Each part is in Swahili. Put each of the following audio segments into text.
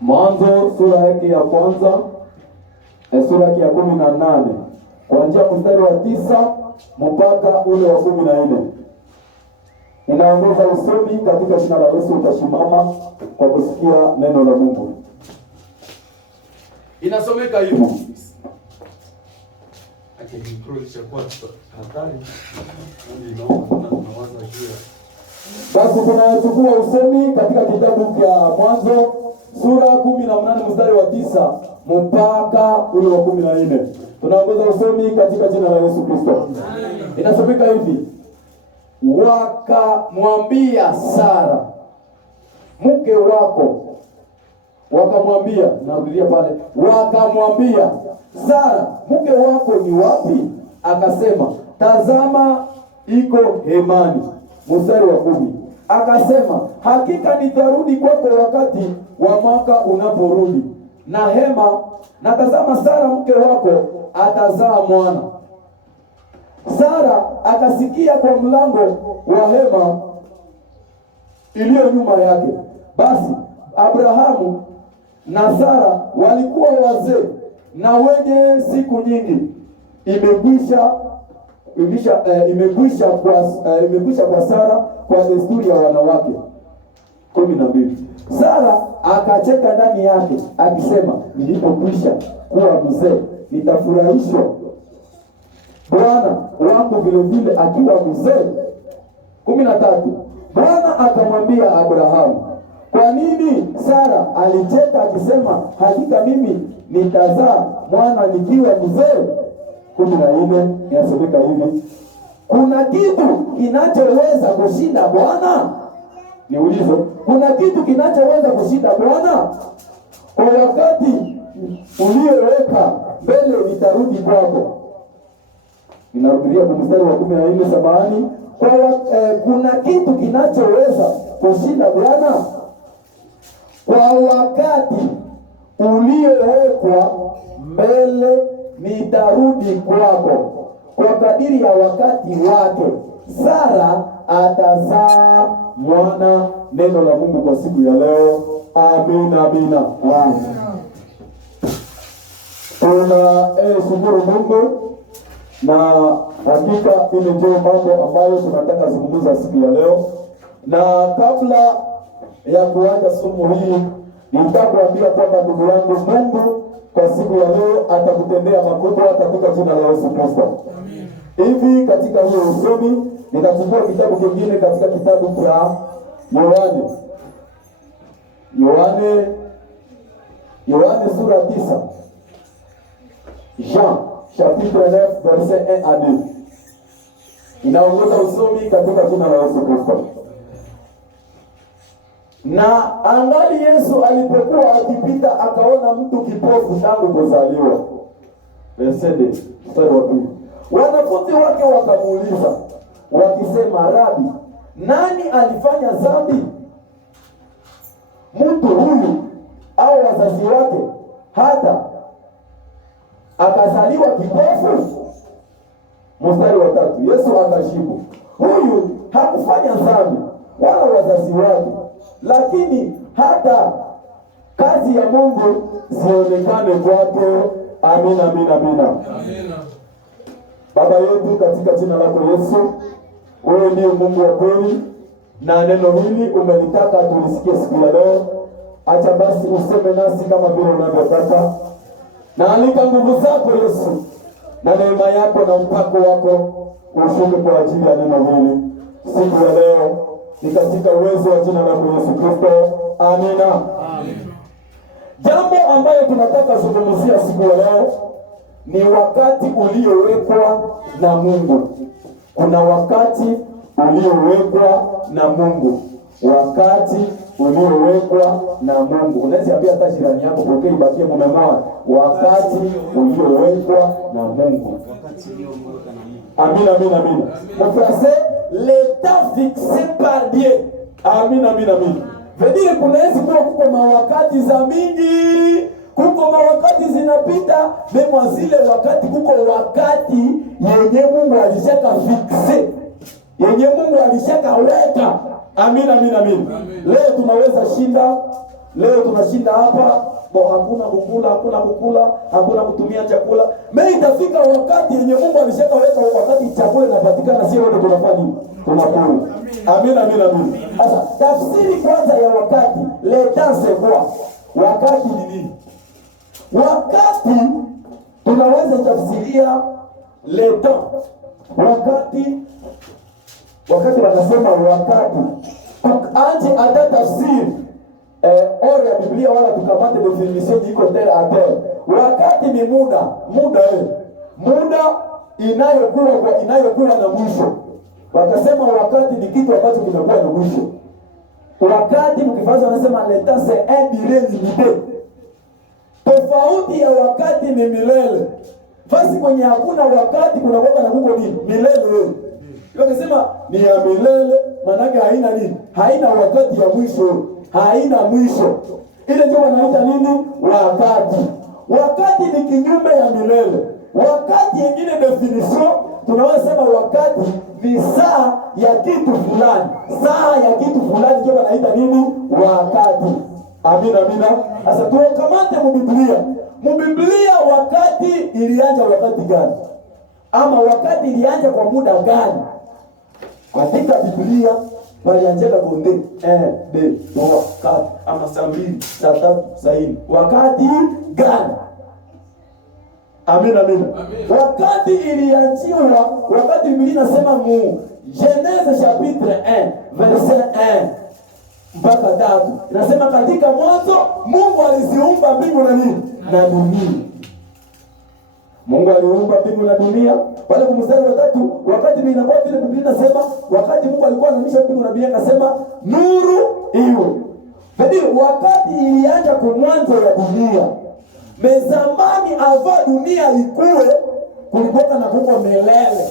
Mwanzo sura yake ya kwanza, sura yake ya 18 kuanzia mstari wa 9 mpaka ule wa 14. Inaongoza usomi katika jina la Yesu. Utasimama kwa kusikia neno la Mungu. Inasomeka hivi. Basi tunachukua usomi katika kitabu cha Mwanzo sura 18 mstari wa 9 mpaka ule wa 14. Tunaongoza usomi katika jina la Yesu Kristo. Inasomeka hivi. Wakamwambia Sara mke wako, wakamwambia, narudia pale, wakamwambia Sara mke wako ni wapi? Akasema, tazama iko hemani. Mstari wa 10. Akasema, hakika nitarudi kwako wakati wa mwaka unaporudi na hema, na tazama Sara mke wako atazaa mwana. Sara akasikia kwa mlango wa hema iliyo nyuma yake. Basi Abrahamu na Sara walikuwa wazee na wenye siku nyingi, imekwisha kwa Sara kwa desturi ya wanawake. 12. Sara akacheka ndani yake akisema, nilipokwisha kuwa mzee nitafurahishwa Bwana wangu vile vile akiwa mzee. 13. Bwana akamwambia Abrahamu, kwa nini Sara alicheka akisema, hakika mimi nitazaa mwana nikiwa mzee? 14. Inasomeka hivi. Kuna kitu kinachoweza kushinda Bwana? Niulizo, kuna kitu kinachoweza kushinda Bwana? Kwa wakati ulioweka mbele nitarudi kwako. Ninarudia kwa mstari wa 14 samahani. Kuna kitu kinachoweza kushinda Bwana? Kwa wakati uliowekwa mbele nitarudi kwako. Kwa kadiri ya wakati wake Sara atazaa mwana. Neno la Mungu kwa siku ya leo. Amina, amina. Shukuru Mungu, na hakika ile ndio mambo ambayo tunataka zungumza siku ya leo. Na kabla ya kuanza somo hili, nitakwambia kwamba ndugu yangu, Mungu kwa siku ya leo atakutendea makubwa katika jina la Yesu Kristo. Hivi katika hiyo usomi nitachukua kitabu kingine katika kitabu cha Yohane sura 9. Jean chapitre 9 verset 1 à 2. Inaongoza usomi katika jina la Yesu Kristo. Na angali Yesu alipokuwa akipita akaona mtu kipofu tangu kuzaliwa. Verset 2. Mstari wa 2. Wanafunzi wake wakamuuliza wakisema, Rabi, nani alifanya dhambi, mtu huyu au wazazi wake, hata akazaliwa kipofu? Mstari wa 3. Yesu akajibu, huyu hakufanya dhambi wala wazazi wake, lakini hata kazi ya Mungu zionekane kwake. Amina, amina, amina. Baba yetu katika jina lako Yesu, wewe ndiye Mungu wa kweli, na neno hili umelitaka tulisikie siku ya leo. Acha basi useme nasi kama vile unavyotaka, na alika nguvu zako Yesu, na neema yako na upako wako ushuke kwa ajili ya neno hili siku ya leo, ni katika uwezo wa jina lako Yesu Kristo. Amina. Amen. Jambo ambayo tunataka zungumzia siku ya leo ni wakati uliowekwa na Mungu. Kuna wakati uliowekwa na Mungu. Wakati uliowekwa na Mungu. Unaweza ambia hata jirani yako pokea ibakie mumemoa. Wakati uliowekwa na Mungu. Amina, amina, amina. En français, l'état fixé par Dieu. Amina, amina, amina. Vedire kunaweza kuwa kuko mawakati za mingi, kuko mawakati zinapita, mema zile wakati kuko wakati yenye Mungu alishaka fixe, yenye Mungu alishaka weka. Amina, amina, amina. Leo tunaweza shinda Leo tunashinda hapa, hakuna kukula, hakuna kutumia chakula. Itafika wakati yenye Mungu alishakaweka wakati chakula inapatikana, sio wote tunafanya nini? Tunakula. Amen. Sasa tafsiri kwanza ya wakati, le temps c'est quoi? Wakati ni nini? Wakati tunaweza tafsiria le temps. Wakati wanasema wakati, anje hata tafsiri ore ya Biblia wala tukamate definition iko terre à terre. Wakati ni muda inayokuwa na mwisho. Wakasema wakati ni kitu ambacho kinakuwa na mwisho. Wakati mkifaza wanasema le temps c'est un durée limitée. Tofauti ya wakati ni milele. Basi kwenye hakuna wakati kuna kwamba na kuko nini? Milele. Wakasema ni ya milele, manake haina nini? Haina wakati ya mwisho. Haina mwisho. Ile ndio wanaita nini? Wakati. Wakati ni kinyume ya milele. Wakati nyingine definition tunaweza sema wakati ni saa ya kitu fulani. Saa ya kitu fulani ndio wanaita nini? Wakati. Amina. Sasa tukamate Biblia wakati ilianza wakati gani? Ama wakati ilianza kwa muda gani? Katika Biblia walianza konde 1 2 3 4 ama saa 2 saa 3 saa 4. Wakati gani? Amina. Wakati ilianziwa, wakati Biblia inasema mu Genèse chapitre 1 verset 1 mpaka 3. Inasema katika mwanzo Mungu aliziumba mbingu na nini? Na dunia. Mungu aliumba mbingu na dunia. Pale kwa mstari wa 3, wakati inakuwa vile Biblia inasema wakati Mungu alikuwa anamisha mbingu na dunia akasema nuru iwe. Ndio wakati ilianza kwa mwanzo wa dunia. Mezamani ava dunia ikue kulikuwa na Mungu milele.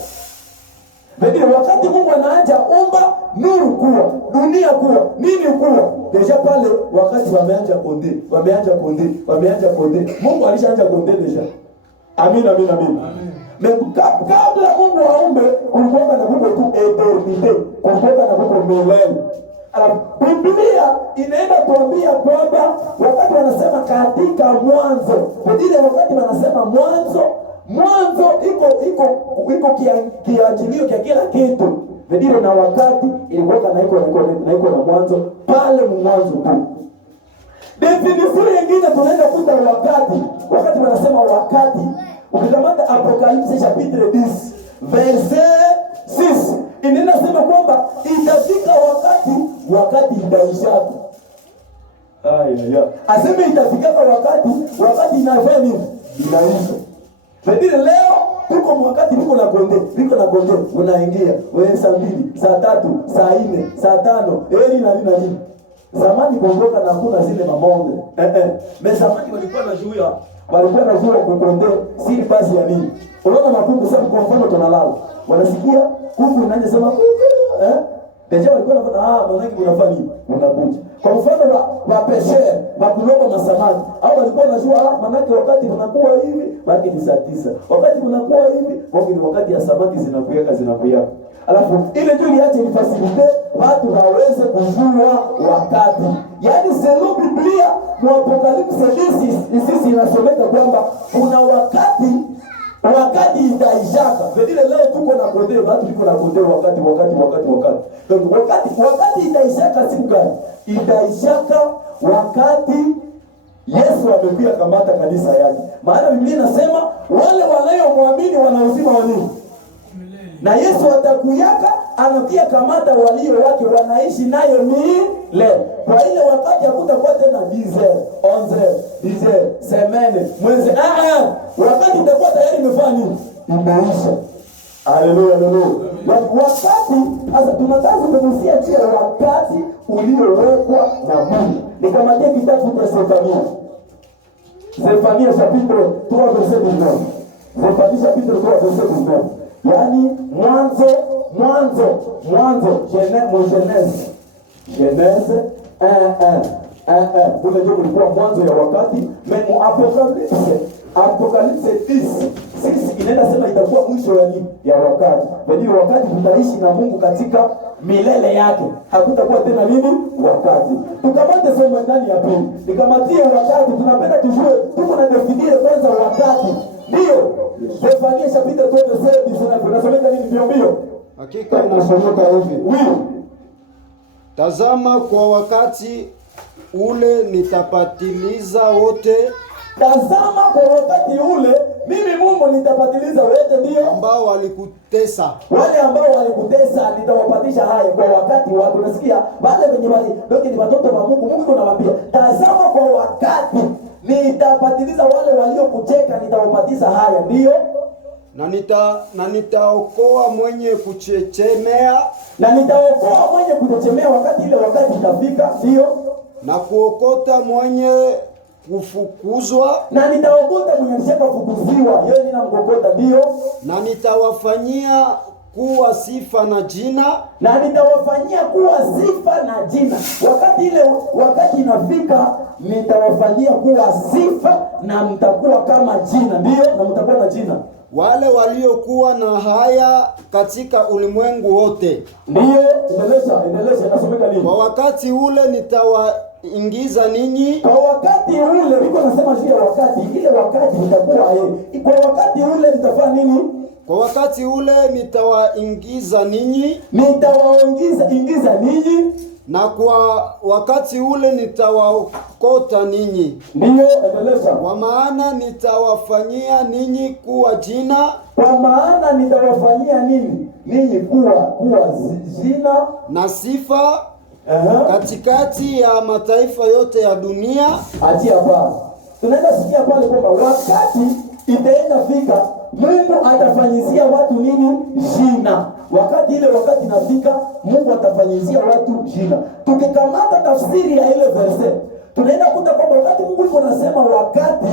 Ndio wakati Mungu anaanza umba nuru kuwa, dunia kuwa, nini kuwa? Deja pale wakati wameanza konde. Mungu alishaanza konde deja. Amina. Kabla Mungu aumbe kulikuwa na Mungu tu eternite, kulikuwa na Mungu milele. Biblia inaenda kuambia kwamba wakati wanasema katika mwanzo, ndio wakati wanasema mwanzo iko kianjilio kia kila kitu. Ndio na wakati ilikuwa na iko na mwanzo pale mwanzo tu. Definition nyingine tunaenda kuta wakati wanasema wakati. Ukikamata Apocalypse chapitre 10 verset 6 inasema kwamba itafika wakati itaishaka. Aseme itafika wakati inafanya nini? Inaisha. Ndio leo tuko wakati niko na konde, unaingia wewe saa 2, saa 3, saa 4, saa 5, eli na nini. Zamani kuondoka na hakuna zile mamombe. Zamani walikuwa na jua kukonde siri basi ya nini? Unaona makuku sasa kwa mfano tunalala. Wanasikia kuku inaanza sema deja walikuwa wanafanya maana unafanya nini? Unakuja. Kwa mfano wa peshe, makuloba masamaki. Au walikuwa wanajua maana wakati unakuwa hivi, baki ni saa 9. Wakati unakuwa hivi, wakati ya samaki zinakuyaka. Alafu ile ndio iliacha ni facilite watu waweze kujua wakati. Yaani selo Biblia mu Apocalypse 10 sisi inasomeka kwamba kuna wakati itaishaka. Vile leo tuko na konde, watu tuko na konde wakati. Wakati itaishaka siku gani? Itaishaka wakati Yesu amekuja kamata kanisa yake. Maana Biblia inasema wale wanayomwamini wana uzima wa nini? Na Yesu atakuyaka anatia kamata walio wake wanaishi naye milele. Kwa ile wakati hakutakuwa tena 10 semene mwezi wakati itakuwa tayari imefanya nini? Imeisha. Haleluya. Wakati sasa tunataka kugusia kile wakati uliowekwa na Mungu. Nikamatia kitabu cha Zefania chapitre 3 verset 19. Zefania chapitre 3 verset 19. Yaani mwanzo Genèse 1 kule ndio kulikuwa mwanzo ya wakati. Apocalypse 10 sisi inaenda sema itakuwa mwisho ya nini? Ya wakati. Yaani wakati tutaishi na Mungu katika milele yake. Hakutakuwa tena nini? Wakati. Tukamate somo ndani ya pili. Nikamatie wakati, tunapenda tujue tuko na definie kwanza wakati. Ndio. Zefania chapitre 27 tunasomeka nini mbio? Hakika inasomeka hivi. Oui. Tazama kwa wakati ule nitapatiliza wote. Tazama kwa wakati ule mimi Mungu nitapatiliza wote, ndio ambao walikutesa. Wale ambao walikutesa nitawapatisha haya kwa wakati wako. Unasikia? Wale wenye ndio ni watoto wa Mungu. Mungu anawaambia, tazama kwa wakati nitapatiliza wale waliokucheka, nitawapatisha haya, ndio na nitaokoa mwenye kuchechemea, na nitaokoa mwenye kuchechemea wakati ile wakati itafika, ndio na kuokota mwenye kufukuzwa, na nitaokota mwenye alishaka fukuziwa, yeye ninamkokota, ndio na nitawafanyia kuwa sifa na jina, na nitawafanyia kuwa sifa na jina. Wakati ile wakati inafika, nitawafanyia kuwa sifa na mtakuwa kama jina, ndio na mtakuwa na jina. Wale waliokuwa na haya katika ulimwengu wote. Ndio, endelesha nasomeka nini? Kwa wakati ule nitawaingiza ninyi. Kwa wakati ule, niko nasema juu ya wakati, ile wakati itakuwa kwa wakati ule nitafanya nini? Kwa wakati ule nitawaingiza ninyi. Ingiza ninyi. Na kwa wakati ule nitawaokota ninyi. Ndio, endelesha. Kwa maana nitawafanyia ninyi kuwa jina. Kwa maana nitawafanyia ninyi kuwa jina na sifa katikati ya mataifa yote ya dunia. Achia hapa. Tunaenda sikia pale kwamba wakati itaenda fika, Mungu atafanyizia watu nini? Jina. Wakati ile wakati nafika, Mungu atafanyizia watu jina. Tukikamata tafsiri ya ile verse, tunaenda kuta kwamba wakati Mungu yuko anasema wakati,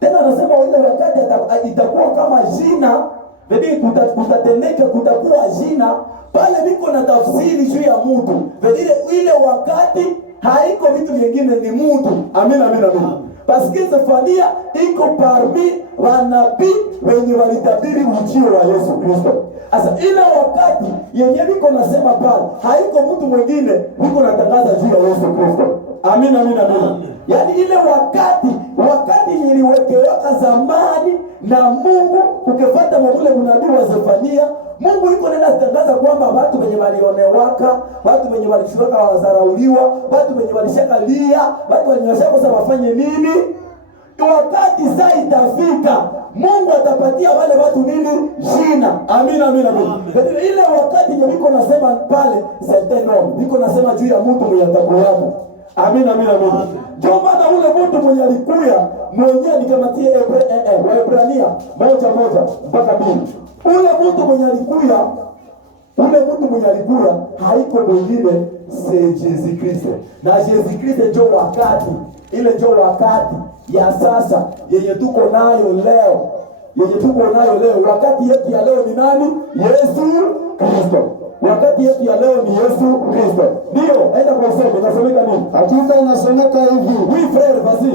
tena anasema ile wakati itakuwa kama jina, bidi kutatendeka, kutakuwa jina, pale niko na tafsiri juu ya mtu. Bidi ile wakati haiko vitu vingine, ni mtu. Amina. Paske Zefania iko parmi wanabii wenye walitabiri ujio wa Yesu Kristo. Asa ile wakati yenye niko nasema pale, haiko mtu mwingine, niko natangaza juu ya Yesu Kristo. Amina. Yaani ile wakati niliwekeweka zamani na Mungu, ukifuata ule unabii wa Zefania, Mungu yuko nenda tangaza kwamba watu wenye walionewaka, watu wenye walishuka wazarauliwa, watu wenye walishaka lia, watu wenye washaka sasa wafanye nini? Wakati saa itafika, Mungu atapatia wale watu nini? Jina. Amina. Ile wakati niko nasema pale, seteno, niko nasema juu ya mtu mwenye atakuwa. Amina. Ndio maana ule mtu mwenye alikuya mwenyewe nikamatie Waebrania 1:1 mpaka 2. Ule mtu mwenye alikuya haiko mwingine, c'est Jésus Christ. Na Jésus Christ ndio wakati, ile ndio wakati ya sasa yenye tuko nayo leo. Wakati yetu ya leo ni nani? Yesu Kristo. Wakati yetu ya leo ni Yesu Kristo. Ndio, aenda kwa somo, nasomeka nini? Hakika inasomeka hivi. Oui frère, vas-y.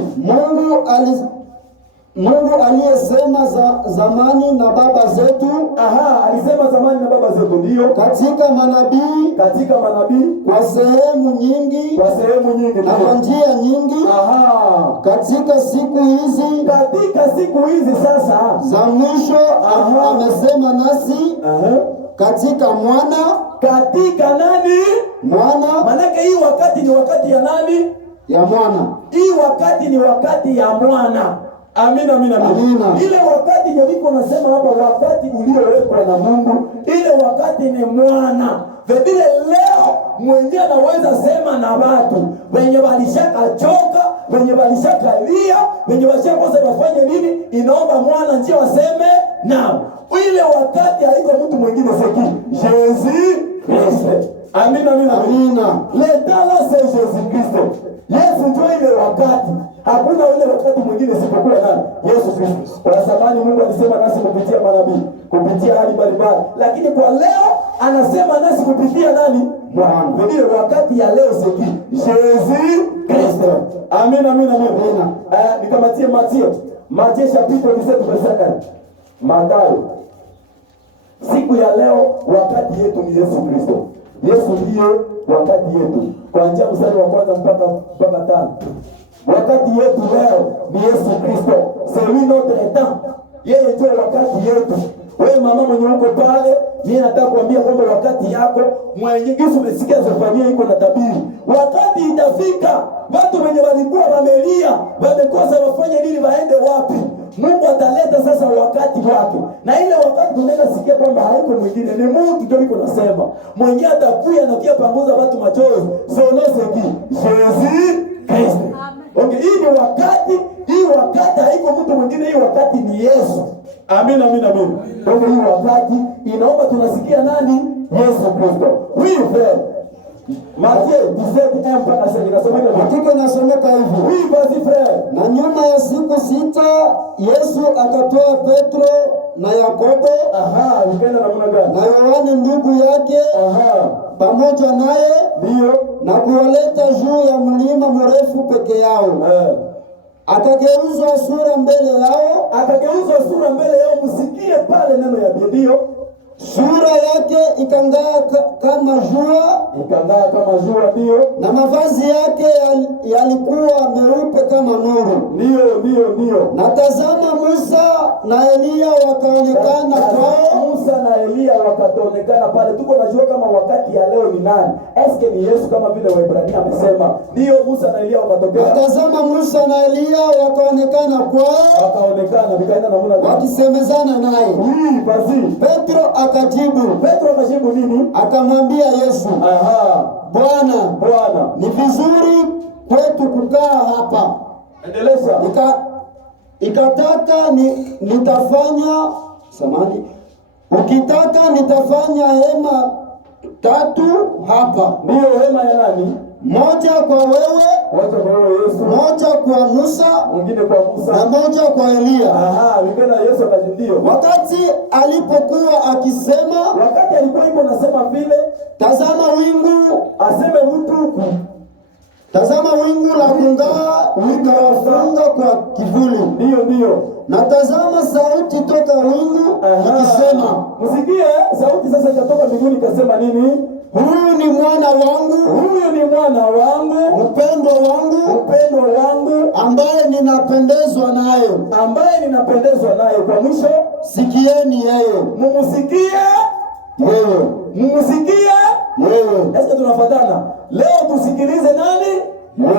Mungu aliyesema zamani na baba zetu. Alisema zamani na baba zetu, ndio. Katika manabii. Kwa sehemu nyingi. Na kwa njia nyingi. Katika siku hizi sasa za mwisho amesema nasi. Katika mwana. Katika nani? Mwana. Manake hii wakati ni wakati ya nani? Ya mwana. Hii wakati ni wakati ya mwana. Amina. Ile wakati niko nasema hapa, wakati uliowekwa na Mungu, ile wakati ni mwana. Vile leo mwenyewe anaweza sema na watu wenye walishaka choka, wenye walishaka lia, wenye walishaka wafanye nini? Inaomba mwana njia waseme nao. Ile wakati haiko mtu mwingine, seki Jésus Christ. Amina. L'état là c'est Jésus Christ. Yesu ndio ile wakati. Hakuna ule wakati mwingine isipokuwa nani? Yesu Kristo. Kwa zamani Mungu alisema nasi kupitia manabii, kupitia hali mbalimbali, lakini kwa leo anasema nasi kupitia nani? Mwana. Ndio wakati ya leo seki Jésus Christ. Amina. Nikamatie Matthieu chapitre 17 verset 1. Mathayo. Siku ya leo wakati yetu ni Yesu Kristo. Yesu ndiye wakati yetu. Kuanzia mstari wa kwanza mpaka 5. Wakati yetu leo ni Yesu Kristo. C'est lui notre temps. Yeye ndio wakati yetu. Wewe mama mwenye uko pale, mimi nataka kuambia kwamba wakati yako mwenye Yesu umesikia Zefania iko na tabiri. Wakati itafika, watu wenye walikuwa wamelia, wamekosa wafanye nini, waende wapi? Mungu ataleta sasa wakati wake. Na ile wakati tunaenda sikia kwamba haiko mwingine, ni Mungu ndio yuko nasema. Mwenye atakuja na kia panguza watu machozi. Sono seki, Jésus Christ. Okay, hii ni wakati, hii wakati haiko mtu mwingine, hii wakati ni Yesu. Amen, amen, amen. Kwa hii wakati inaomba tunasikia nani? Yesu Kristo. Oui, frère. Matthieu 17:1 mpaka 5 inasomeka. Hakika inasomeka hivi. Oui, vas-y frère. Na nyuma ya siku 6 Yesu akatoa Petro na Yakobo, Ukaenda namna gani? na Yohane ndugu yake, pamoja naye, ndio, na kuwaleta juu ya mlima mrefu peke yao. Akageuzwa sura mbele yao. Akageuzwa sura mbele yao, msikie pale neno ya ndio. Sura yake ikang'aa kama jua. Ikang'aa kama jua, ndio. Na mavazi yake yalikuwa meupe kama nuru. Ndio. Na tazama, Musa na Elia wakaonekana kwao. Musa na Elia wakaonekana pale. Tuko najua kama wakati ya leo ni nani? Eske ni Yesu kama vile Waebrania amesema. Ndio, Musa na Elia wakatokea. Na tazama, Musa na Elia wakaonekana kwao. Wakaonekana vikaenda namna gani? Wakisemezana naye. Basi Petro akajibu nini? Akamwambia Yesu, Bwana, ni vizuri kwetu kukaa hapa. Endeleza. Ukitaka nitafanya hema 3 hapa. Ndio, hema ya nani? Moja kwa wewe, Yesu. Moja kwa Musa, mwingine kwa Musa, na moja kwa Elia. Wikenda Yesu akajidio. Wakati alipokuwa akisema, wakati alikuwa yuko nasema vile, tazama wingu, aseme mtuku. Tazama wingu la kung'aa likawafunga kwa kivuli. Ndio. Na tazama sauti toka wingu ikisema. Msikie sauti sasa ikatoka mbinguni ikasema nini? Huyu ni mwana wangu, mpendwa wangu, ambaye ninapendezwa naye. Kwa mwisho, sikieni yeye. Mumusikie yeye. Sasa tunafuatana. Leo tusikilize nani?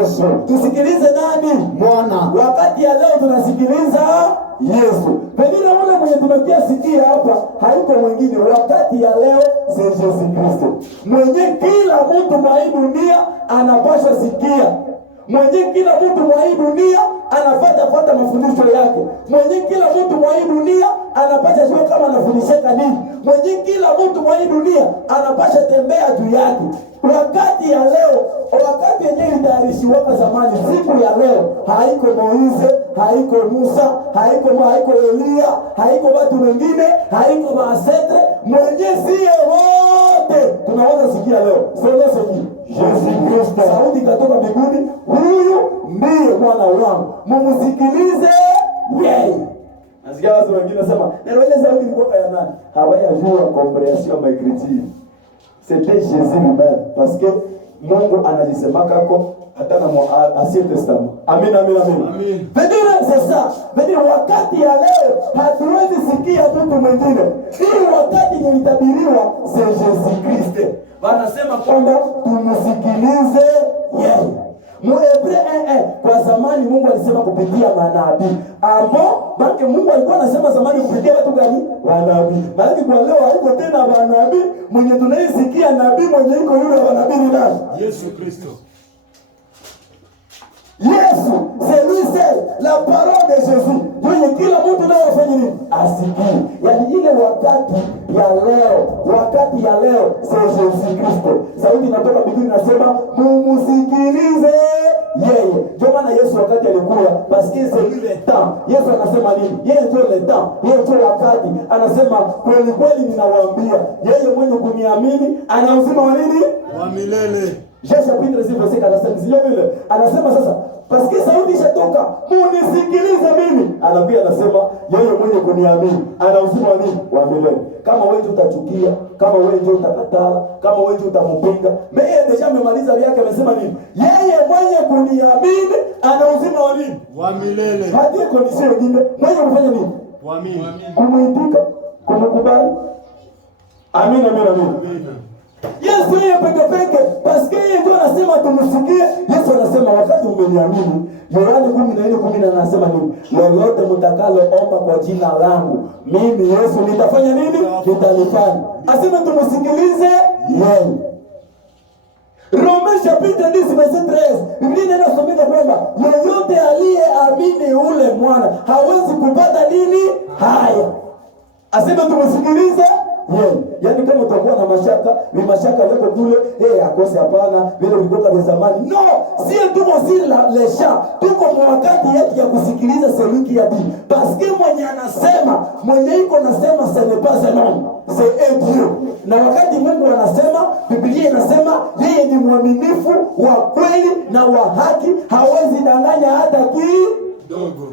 Yesu. Tusikilize nani? Mwana. Wakati ya leo tunasikiliza Yesu. Pengine ule mwenye tunakia sikia hapa haiko mwingine. Wakati ya leo c'est Yesu Kristo. Mwenye kila mtu mwa hii dunia anapaswa sikia. Mwenye kila mtu mwa hii dunia anafuata mafundisho yake. Mwenye kila mtu mwa hii dunia anapaswa jua kama anafundisheka nini. Mwenye kila mtu mwa hii dunia anapaswa tembea juu yake. Wakati ya leo, wakati yenyewe itayarishiwa zamani, siku ya leo haiko Moize, haiko Musa, haiko Elia, haiko watu wengine, haiko maasetre, mwenye siye wote tunaweza sikia leo. Sasa Yesu Kristo, sauti katoka mbinguni, huyu ndiye mwana wangu, mumsikilize yeye. Nasikia watu wengine sema, neno ile sauti ilikuwa ya nani? Hawajajua comprehension ya écriture. C'était Jésus lui-même, parce que Mungu analisemaka kako hata na Ancien Testament. Amen. Vedire c'est ça. Vedire wakati ya leo hatuwezi sikia mtu mwingine. Hii wakati ilitabiriwa c'est Jésus Christ. Wanasema kwamba tumsikilize yeye. Mhebreu 1:1 kwa zamani Mungu alisema kupitia manabii. Maana Mungu alikuwa anasema zamani kupitia watu gani? Manabii. Maana kwa leo haiko tena manabii, mwenye tunaisikia nabii mwenye iko yule wa nabii ni nani? Yesu Kristo. Yesu, c'est lui seul, la parole de Jésus. Mwenye kila mtu naye afanye nini? Asikie. Yaani ile wakati ya leo c'est Jésus Kristo. Sauti inatoka mbinguni inasema mumusikilize yeye. Ndio maana Yesu wakati alikuwa parce que c'est lui le temps. Yesu anasema nini? Yeye ndio le temps. Yeye ndio wakati. Anasema kweli ninawaambia, yeye mwenye kuniamini ana uzima wa nini? Wa milele. Jean chapitre 6 verset 45. Anasema sasa parce que sauti ishatoka Anageuka, munisikilize mimi. Anakuja anasema yeye mwenye kuniamini ana uzima wa nini? Wa milele. Kama wewe utachukia, kama wewe utakataa, kama wewe utampinga, yeye deja amemaliza vyake, amesema nini? Yeye mwenye kuniamini ana uzima wa nini? Wa milele. Hadi condition nyingine, mwenye kufanya nini? Kuamini. Kumuitika, kumkubali. Amina, amina, amina. Yesu yeye peke paske yeye ndio anasema tumsikie. Yesu anasema wakati umeniamini, Yohana 14:10 anasema nini? Lolote mtakalo omba kwa jina langu, mimi Yesu nitafanya nini? Nitalifanya. Asema tumsikilize yeye. Romains chapitre 10 verset 13. Biblia inasomeka kwamba yeyote aliyeamini ule mwana hawezi kupata nini? Haya. Asema tumsikilize yeye. Yaani kama utakuwa na mashaka yako kule, akose hapana, vile vilikuwa vya zamani. No, si tuko lesha. Tuko wakati yetu ya kusikiliza celui ya dit. Parce que mwenye anasema, mwenye iko nasema ce n'est pas un homme, c'est Dieu. Na wakati Mungu anasema, Biblia inasema yeye ni mwaminifu, wa kweli na wa haki, hawezi danganya hata kidogo.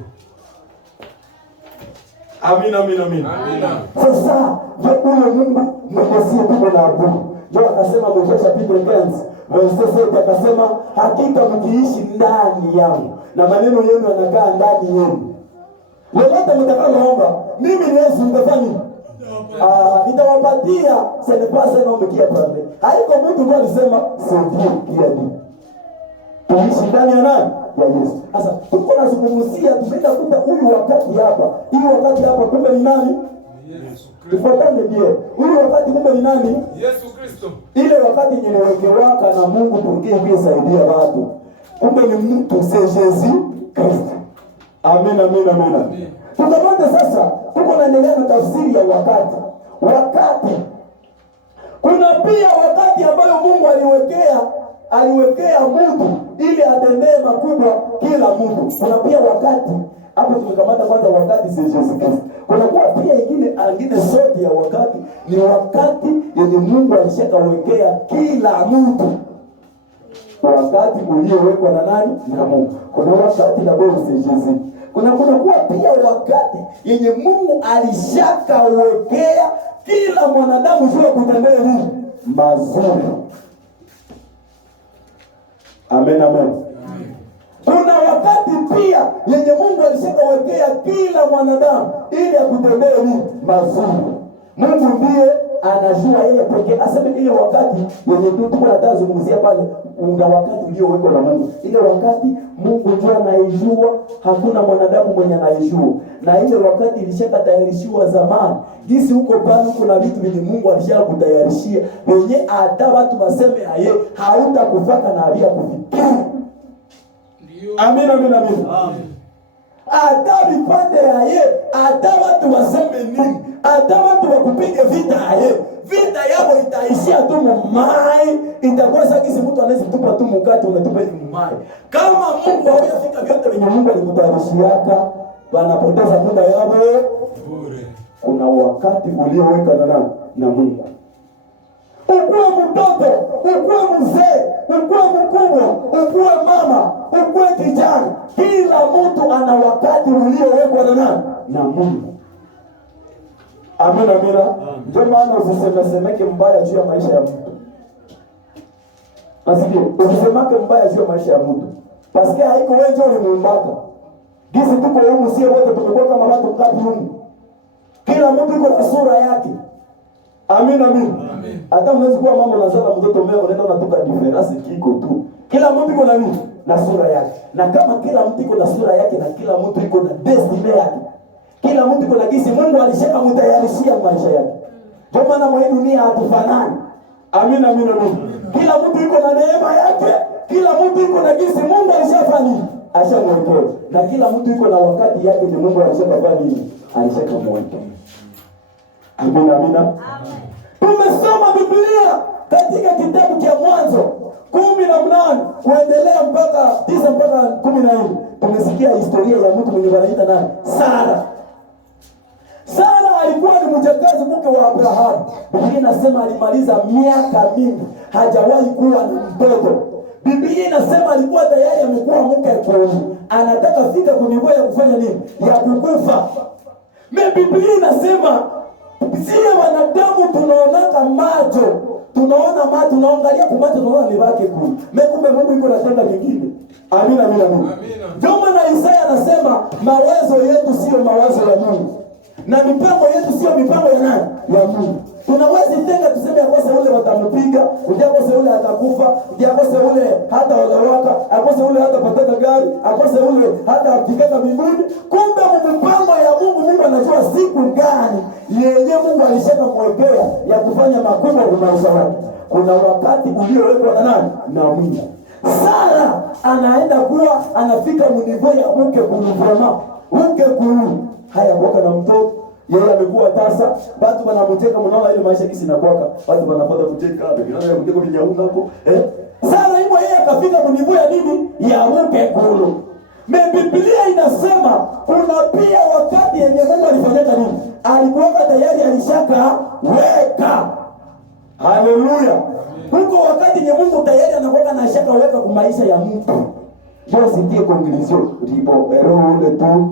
Amina, amina, amina. Sasa ule Mungu mwenyezi tuko na abudu. Ndio akasema Mwanzo chapitre 15 verset 7 akasema hakika mkiishi ndani yangu na maneno yenu yanakaa ndani yenu. Lolote mtakaloomba mimi ni Yesu nitafanya. Nitawapatia senepasa na umekia pale. Haiko mtu kwa alisema sio kia ni. Tuishi ndani ya nani? Ya Yesu. Sasa tuko nazungumzia tumeenda kuta huyu wakati hapa. Hii wakati hapa kumbe ni nani? Yesu Kristo. Tufuatane bien. Huyu wakati kumbe ni nani? Yesu Kristo. Ile wakati nilewekewaka na Mungu tuingie kusaidia watu. Kumbe ni mtu c'est Jésus Kristo. Amen, amen, amen. Tukamata sasa tuko naendelea na tafsiri ya wakati. Wakati. Kuna pia wakati ambayo Mungu aliwekea mtu ili atendee makubwa kila mtu. Kuna pia wakati hapo tumekamata kwanza wakati si Yesu Kristo. Kuna kwa pia ingine sote ya wakati ni wakati yenye Mungu alishakawekea kila mtu. Wakati uliowekwa na nani? Na Mungu. Kuna wakati na Bwana si Yesu. Kuna kwa pia wakati yenye Mungu alishakawekea kila mwanadamu juu ya kutendea nini? Mazuri. Amen, amen. Kuna wakati pia yenye Mungu alishakawekea kila mwanadamu ili akutendee nini? Mazuri. Mungu ndiye anajua yeye pekee. Aseme ile wakati yenye tuko natazungumzia pale, una wakati uliowekwa na Mungu. Ile wakati Mungu ndiye anaijua, hakuna mwanadamu mwenye anaijua. Na ile wakati ilishakatayarishiwa zamani. Jinsi huko pale kuna vitu vile Mungu alishakutayarishia, wenye hata watu waseme aye hautakufaka na avia kufikia. Amen, amen, amen. Hata vipande aye, hata watu waseme nini, hata watu wakupige vita aye, vita yao itaishia tu mmai. Itakuwa sasa kisi mtu anaweza tupa tu mkate unatupa hivi mmai. Kama Mungu hawajafika vyote venye Mungu alikutayarishiaka, wanapoteza muda yao bure. Kuna wakati ulioweka na Mungu. Ukuwe mtoto, ukuwe mzee, ukuwe mkubwa, ukuwe mama, ukuwe kijana, kila mtu ana wakati uliowekwa na Mungu. Amen, amen. Ndio maana usisemeke mbaya juu ya maisha ya mtu. Asikie, usisemake mbaya juu ya maisha ya mtu. Paske haiko wewe ndio ulimuumbaka. Gisi tuko humu sie wote tumekuwa kama watu ngapi Mungu. Kila mtu iko na sura yake. Amen, amen. Hata unaweza kuwa mama unazaa mtoto mbele unaenda unatoka difference kiko tu. Kila mtu iko na nini? Na sura yake. Na kama kila mtu iko na sura yake na kila mtu iko na destiny yake. Kila mtu iko na kisi Mungu alishaka mtayarishia maisha yake. Kwa maana mwa dunia hatufanani. Amen, amen, amen. Kila mtu iko na neema yake. Kila mtu iko na kisi Mungu alishafanya. Ashamwekea. Na kila mtu iko na wakati yake ni Mungu alishakafanya nini? Alishakamwekea. Amen, amen. Tumesoma Biblia katika kitabu cha Mwanzo 18 kuendelea mpaka 9 mpaka 14. Tumesikia historia ya mtu mwenye wanaita nani? Sara. Sara alikuwa ni mjakazi mke wa Abrahamu. Biblia inasema alimaliza miaka mingi hajawahi kuwa na mtoto. Biblia inasema alikuwa tayari amekuwa mke kumi. anataka fika kunivoa ya kufanya nini? Ya kukufa. Biblia inasema sisi wanadamu tunaonaka macho, tunaona macho, tunaangalia kwa macho, tunaona ni wake kuu. Kumbe Mungu yuko anatenda vingine. Amina, amina, amina. Ndio maana Isaya anasema mawazo yetu sio mawazo ya Mungu, na mipango yetu sio mipango ya nani? Ya Mungu. Tunaweza tenga tuseme akose ule watampiga, ujakose ule atakufa, ujakose ule hata walawaka, akose ule hata pataka gari, akose ule hata afikaka mbinguni. Kumbe mpango ya Mungu, Mungu anajua siku gani yenye Mungu alishaka kuwekea ya kufanya makubwa kwa maisha yake. Kuna wakati uliowekwa na nani? Na Mungu. Sara anaenda kuwa anafika mnivo ya mke kuluvema, mke kulu. Haya kuoka na mtoto. Yeye amekuwa tasa, watu wanamcheka, mnaona ile maisha kisi na kwaka, watu wanapata kucheka, wengine wanamcheka kwa jaunga hapo. Sara hivyo yeye akafika kunivu ya nini? Ya mke kulu. Biblia inasema kuna pia wakati yenye Mungu alifanyaka nini? Alikuwa tayari alishaka weka. Haleluya. Huko wakati yenye Mungu tayari anakuwa na shaka weka kwa maisha ya mtu. Ndio sitie conclusion, ribo erole tu.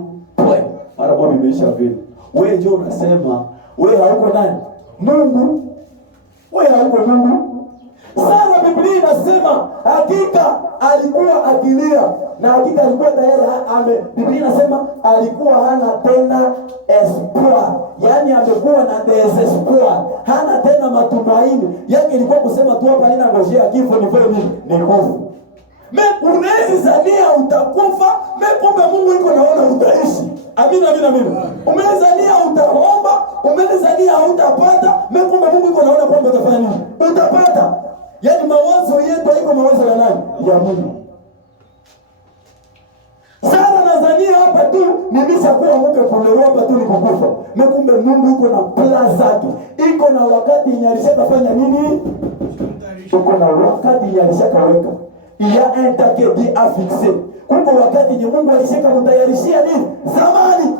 Mara kwa bimeisha vile. Wewe ndio unasema wewe hauko nani? Mungu. Wewe hauko Mungu. Sasa Biblia inasema hakika alikuwa akilia, na hakika alikuwa tayari Biblia inasema alikuwa hana tena espoir. Yaani amekuwa na desespoir. Hana tena matumaini. Yake ilikuwa kusema tu hapa nina ngojea kifo ni kufa. Unaweza zania utakufa, kumbe Mungu yuko naona utaishi. Amina, amina, amina. Umezania utaomba, umezania utapata, kumbe Mungu yuko naona kwamba utafanya nini? Utapata. Yaani mawazo yetu haiko mawazo ya nani? Ya Mungu. Sasa nadhania hapa tu nimeshakuwa mke kulewa hapa tu ni kukufa. Kumbe Mungu yuko na plan zake. Iko na wakati inalishakafanya nini? Iko na wakati inalishakaweka. Il y a un temps que Dieu a fixé. Kuko wakati ni Mungu alishaka kutayarishia nini? Zamani.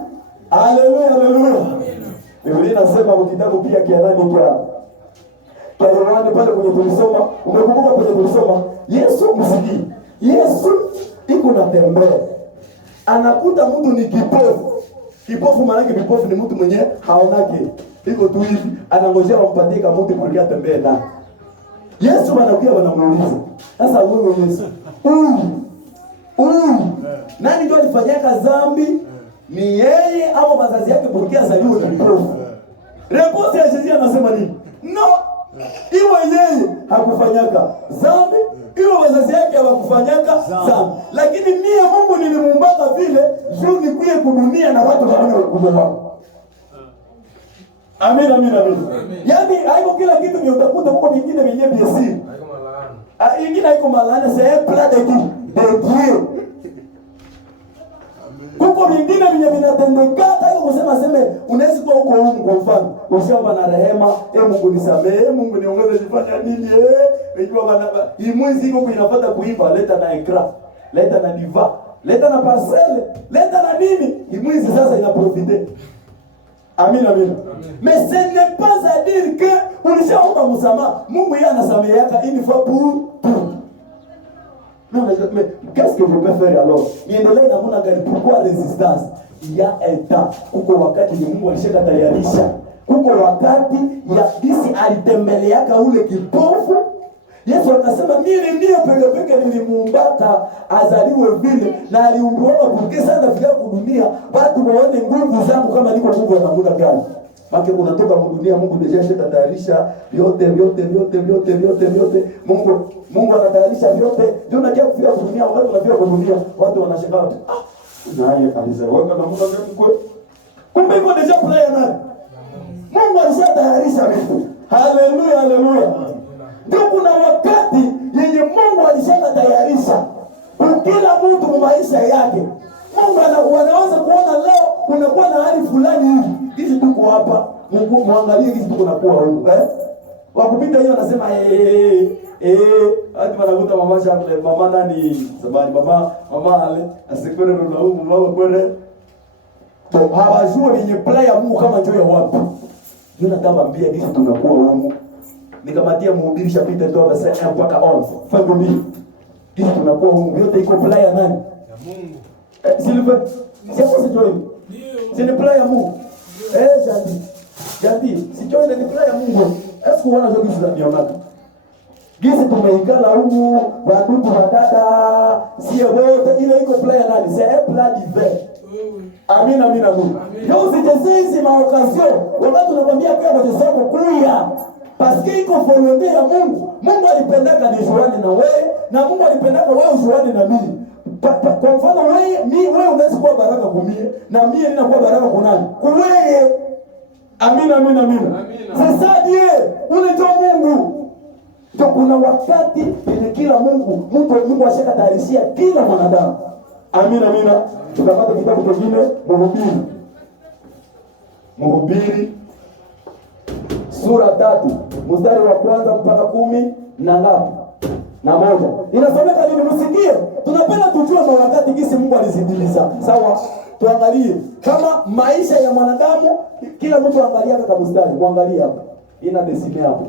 Haleluya, haleluya. Biblia inasema kwa kitabu pia kia nani kwa Yohana pale kwenye tulisoma, umekumbuka kwenye tulisoma, Yesu msikii. Yesu iko na tembea. Anakuta mtu ni kipofu. Kipofu maana yake kipofu ni mtu mwenye haonake. Iko tu hivi, anangojea wampatie kama mtu kulia tembea ndani. Yesu anakuja wanamuuliza. Sasa wewe Yesu. Nani ndio alifanyaka dhambi? Ni yeye au wazazi yake porque azaliwa kipofu? Reponse ya Yesu anasema nini? No. Iwe yeye hakufanyaka dhambi, iwe wazazi yake hawakufanyaka dhambi. Lakini mie Mungu nilimuumba vile juu nikuye kudunia na watu waone ukubwa wake. Amina, amina, amina. Yaani haiko kila kitu ni utakuta huko vingine vyenyewe BC. Haiko malana. Ingine haiko malana, c'est plat de Dieu. Kuko vingine vyenye vinatendeka hata kusema unaweza kuwa huko Mungu kwa mfano. Ushamba na rehema, Mungu nisamehe, Mungu niongeze nifanye nini Unajua bana hii mwezi iko inafuata kuiba, leta na ekra, leta na diva, leta na parcelle, leta na nini? Hii mwezi sasa ina profiter. Amina, amina. Mais ce n'est pas à dire que ulishaomba msamaha, Mungu yeye anasameheaka une fois pour tout. Non, mais qu'est-ce que je peux faire alors? Niendelee na muna gani? Pourquoi résistance? Il y a un temps. Kuko wakati ni Mungu alishaka tayarisha. Kuko wakati ya disi alitembeleaka ule kipofu. Yesu akasema mimi ndiye peke nilimuumbaka azaliwe vile, na aliumbiwa porque sana vile kudunia watu waone nguvu zangu kama niko nguvu na muda gani. Pake unatoka dunia, Mungu deja shatayarisha vyote. Mungu anatayarisha vyote. Ndio unakia kufika dunia, watu wanafika dunia, watu wanashangaa watu. Naye alizaweka na Mungu mkwe. Kumbe iko deja playa nani? Mungu alishatayarisha vitu. Haleluya, haleluya. Ndio kuna wakati yenye Mungu alishatayarisha kila mtu kwa maisha yake. Mungu anaweza kuona leo unakuwa na hali fulani hivi. Hizi tuko hapa, Mungu muangalie hizi tuko nakuwa huko, Wakupita hiyo anasema hadi wanakuta mama shangwe, mama nani? Sabani mama ale, asikore na huko mama kwere. Hawajua yenye play ya Mungu kama njoo ya wapi. Ndio natamwambia hizi tunakuwa huko. Nikamatia mhubiri chapita tu anasema mpaka 11. Family. Hizi tunakuwa huko, yote iko play ya nani? Ya Mungu. Silver. Siapo sijoin. Sini play ya Mungu. Jadi, sijoin ni play ya Mungu. Esko wana zogi zinanionaka. Gisi tumeikala huku, wandugu wadada, sio wote ile iko play ya nani? C'est un plan divin. Amina. Yo usijezezi maokazio. Wakati tunakwambia kwa mchezo kuya. Paske iko volonté ya Mungu. Mungu alipendaka ni juani na wewe, na Mungu alipendaka wewe juani na mimi. Kwa mfano wewe unaweza kuwa baraka kumie, na mimi ninakuwa baraka kwa nani? Kuwewe. Amina. Sasa ule ndio Mungu. Ndio kuna wakati ile kila Mungu ashakatayarishia kila mwanadamu. Amina. Tukapata kitabu kingine Mhubiri sura 3 mstari wa kwanza mpaka 10 na ngapi? Na moja. Inasomeka nini msikie? Tunapenda tujue wakati gisi Mungu alizidiliza. Sawa? Tuangalie kama maisha ya mwanadamu, kila mtu angalia kama mstari, muangalie hapa. Ina desime hapo.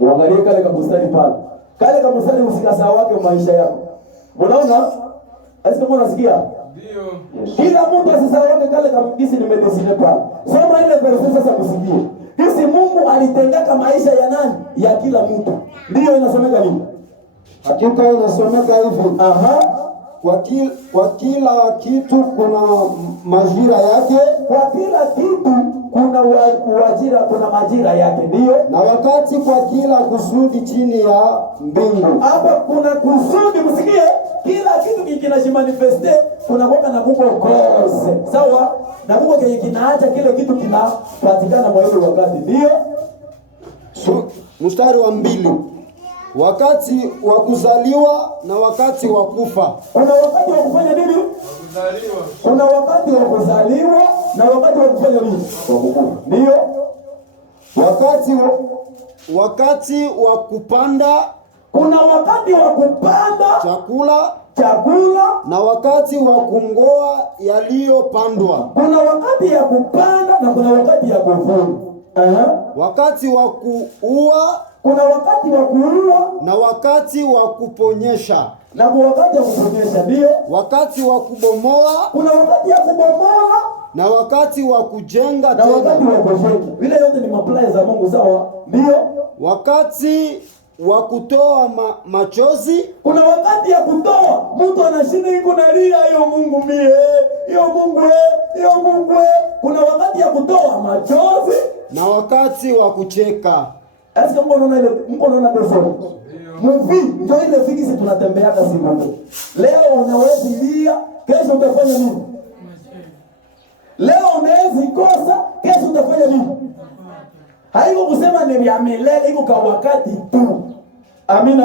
Uangalie kale kama mstari pale. Kale kama mstari usikasa wake maisha yako. Unaona? Asipo unasikia? Ndio. Kila mtu asisahau kale kama gisi nimedesine pale. Soma ile verse sasa msikie. Gisi Mungu alitengeka maisha ya nani? Ya kila mtu. Ndio inasomeka nini? Hakika inasomeka hivi. Kwa kila kitu kuna majira yake. Kwa kila kitu kuna majira yake, ndio. Na wakati kwa kila kusudi chini ya mbingu. Hapa kuna kusudi, msikie. Kila kitu kinajimanifeste, kuna koka na kuko kose. Sawa? Na kuko kinaacha kile kitu kinapatikana kwa ile wakati, ndio. Mstari wa 2. Wakati wa kuzaliwa na wakati wa kufa. Kuna wakati wa kufanya nini? Kuzaliwa. Kuna wakati wa kuzaliwa na wakati wa kufanya nini? Ndio. Wakati wa kupanda. Kuna wakati wa kupanda chakula na wakati wa kungoa yaliyopandwa. Kuna wakati ya kupanda na kuna wakati ya kuvuna. Wakati wa kuua. Kuna wakati wa kuua na wakati wa kuponyesha. Na wakati wa kuponyesha, ndio. Wakati wa kubomoa. Kuna wakati ya kubomoa na wakati wa kujenga na wakati wa kujenga. Vile yote ni maplani za Mungu, sawa? Ndio. Wakati wa kutoa machozi. Kuna wakati ya kutoa. Mtu anashinda iko nalia, hiyo Mungu mie, hiyo Mungu. Kuna wakati ya kutoa machozi na wakati wa kucheka. Asikia Mungu anaona desoro. Mvi ndio ile fikisi tunatembea hata siku. Leo unaweza lia, kesho utafanya nini? Leo unaweza kosa, kesho utafanya nini? Haiko kusema ni vya milele, iko kwa wakati tu. Amina.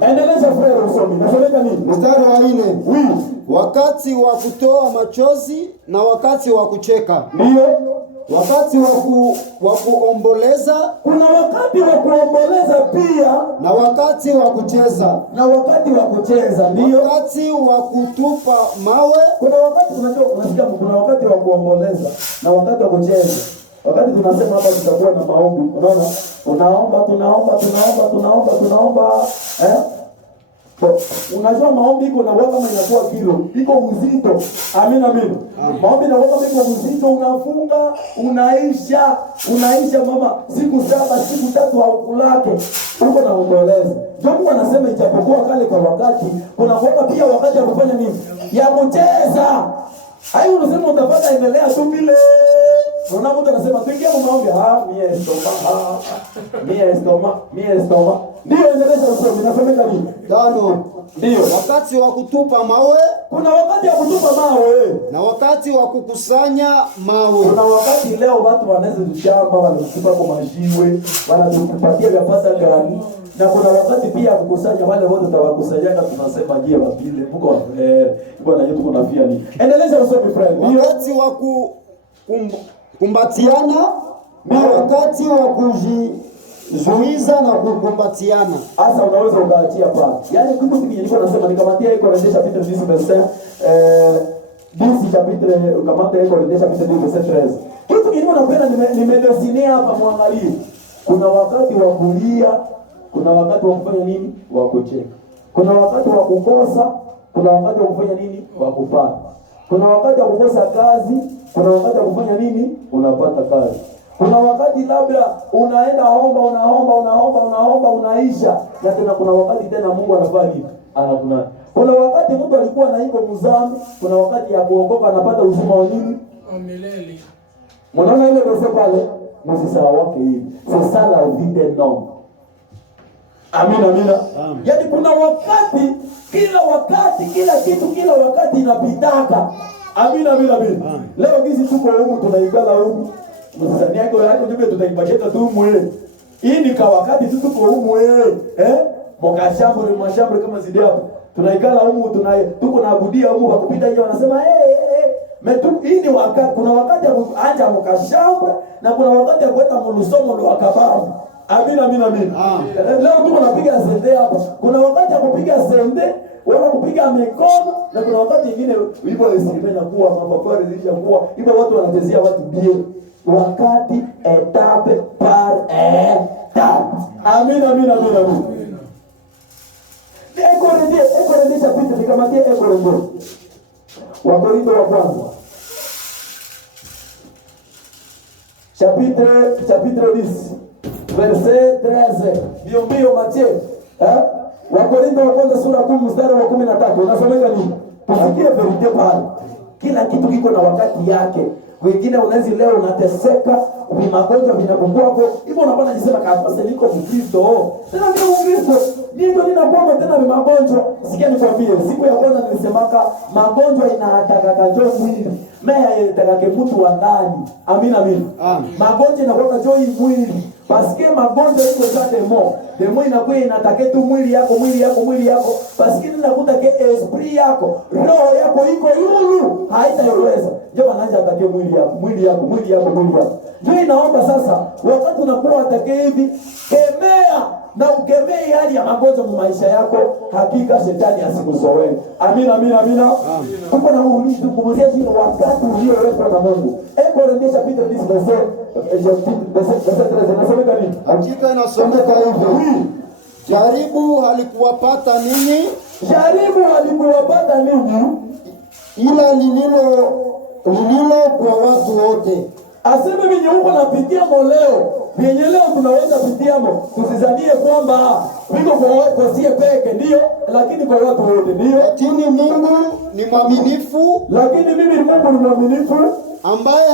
Endeleza frere usomi. Nasomeka nini? Mstari wa 4. Wakati wa kutoa machozi na wakati wa kucheka. Ndio. Wakati wa kuomboleza. Kuna wakati wa kuomboleza pia. Na wakati wa kucheza. Ndio. Wakati wa kutupa mawe. Kuna wakati unasikia kuna wakati wa kuomboleza na wakati wa kucheza. Wakati tunasema hapa tutakuwa na maombi. Unaona? Tunaomba. Unajua maombi iko na kama inakuwa kilo, iko mzito. Amina. Maombi na kama iko mzito, unafunga, unaisha mama siku 7, siku 3 haukulake. Uko na omboleza. Mungu anasema ijapokuwa kale kwa wakati, kuna kuoga pia wakati wa kufanya nini? Ya kucheza. Hayo unasema utapata endelea tu vile. Unaona mtu anasema tuingie maombi, mie estoma. Ndio endeleza usome, nasomeka nini? 5. Ndio. Wakati wa kutupa mawe. Kuna wakati wa kutupa mawe. Na wakati wa kukusanya mawe. Kuna wakati leo watu wanaweza kushamba, wanatupa kwa majiwe, wanatupatia vya pata gani. Na kuna wakati pia kukusanya wale wote tutawakusanyaka, tunasema je wapile. Mungu bwana yetu kuna fia ni. Endeleza usome friend. Wakati wa kumbatiana na wakati wa kujizuiza na kukumbatiana. Asa unaweza ukaachia pale. Yaani kitu kingine nilikuwa nasema nikamatia iko Revelation chapitre 10 verset 10 chapitre ukamata iko Revelation chapitre 10 verset 13. Kitu kingine napenda nimedesinia hapa muangalie. Kuna wakati wa kulia, kuna wakati wa kufanya nini? Wa kucheka. Kuna wakati wa kukosa, kuna wakati wa kufanya nini? Wa kupata. Kuna wakati wa kukosa kazi, kuna wakati wa kufanya nini? Unapata kazi. Kuna wakati labda unaenda unaomba unaisha, na tena kuna wakati tena Mungu anafanya nini? Anakuna. Kuna wakati mtu alikuwa na iko mzambi, kuna wakati ya kuokoka anapata uzima wa nini? Milele. Mnaona ile pesa pale? Msisahau wake hivi. C'est ça la vie d'un homme. Amina. Yaani kuna wakati, kila kitu kila wakati inapitaka. Amina. Leo hizi tuko huko tunaikala huko. Msanii yako ndio tutaipacheta tu mwe. Hii ni kwa wakati tu tuko huko mashamba kama zidi hapo. Tunaikala huko tuko naabudia huko wakupita hiyo wanasema hii ni wakati, kuna wakati ya kuanja mkashamba na kuna wakati ya kuweka mulusomo ndo wakababu. Amina. Leo tuko napiga sende hapa. Kuna wakati ya kupiga sende, wala kupiga mikono, na kuna wakati mwingine hivyo isimena kuwa mapapari zilisha kuwa hivyo watu wanachezea watu bie. Wakati etape par etape. Amina. Eko rendesha pita nikamatia eko rendesha. Wakorintho wa kwanza. Chapitre 10 verset 13. Mbio Mathayo. Wakorintho wa kwanza sura 10 mstari wa 13. Unasomeka nini? Tusikie verite pale. Kila kitu kiko na wakati yake. Wengine unaweza leo unateseka, magonjwa vinakukwako. Hivyo unapata jisema kama niko Mkristo. Tena ndio Mkristo. Ndio ninakwamba tena ni magonjwa. Sikia nikwambie, siku ya kwanza nilisemaka magonjwa inataka kanjo mwili. Mea inataka mtu wa ndani. Amina. Magonjwa inakuwa joy mwili. Paske magonjwa iko za demo inakuwa inataka tu mwili yako. Paske ninakuta ke esprit yako, roho yako iko yulu, haitaweza. Ndio anaanza atake mwili yako. Ndio inaomba sasa wakati unakuwa atake hivi, kemea na ukemee hali ya magonjwa mu maisha yako, hakika shetani asikuzoee. Amina. Kuko na ulinzi kumuzia hiyo wakati uliowekwa na Mungu. Eko rendesha Peter this verse nasomeka nini? Hakika inasomeka hivi. Jaribu halikuwapata ninyi, ila lililo kwa watu wote. Aseme mwenye huko napitia leo, vyenye leo tunaweza pitiamo, tusizanie kwamba viko kwa sie peke, ndio, lakini kwa watu wote, ndio. Lakini Mungu ni mwaminifu, Mungu ni mwaminifu, ambaye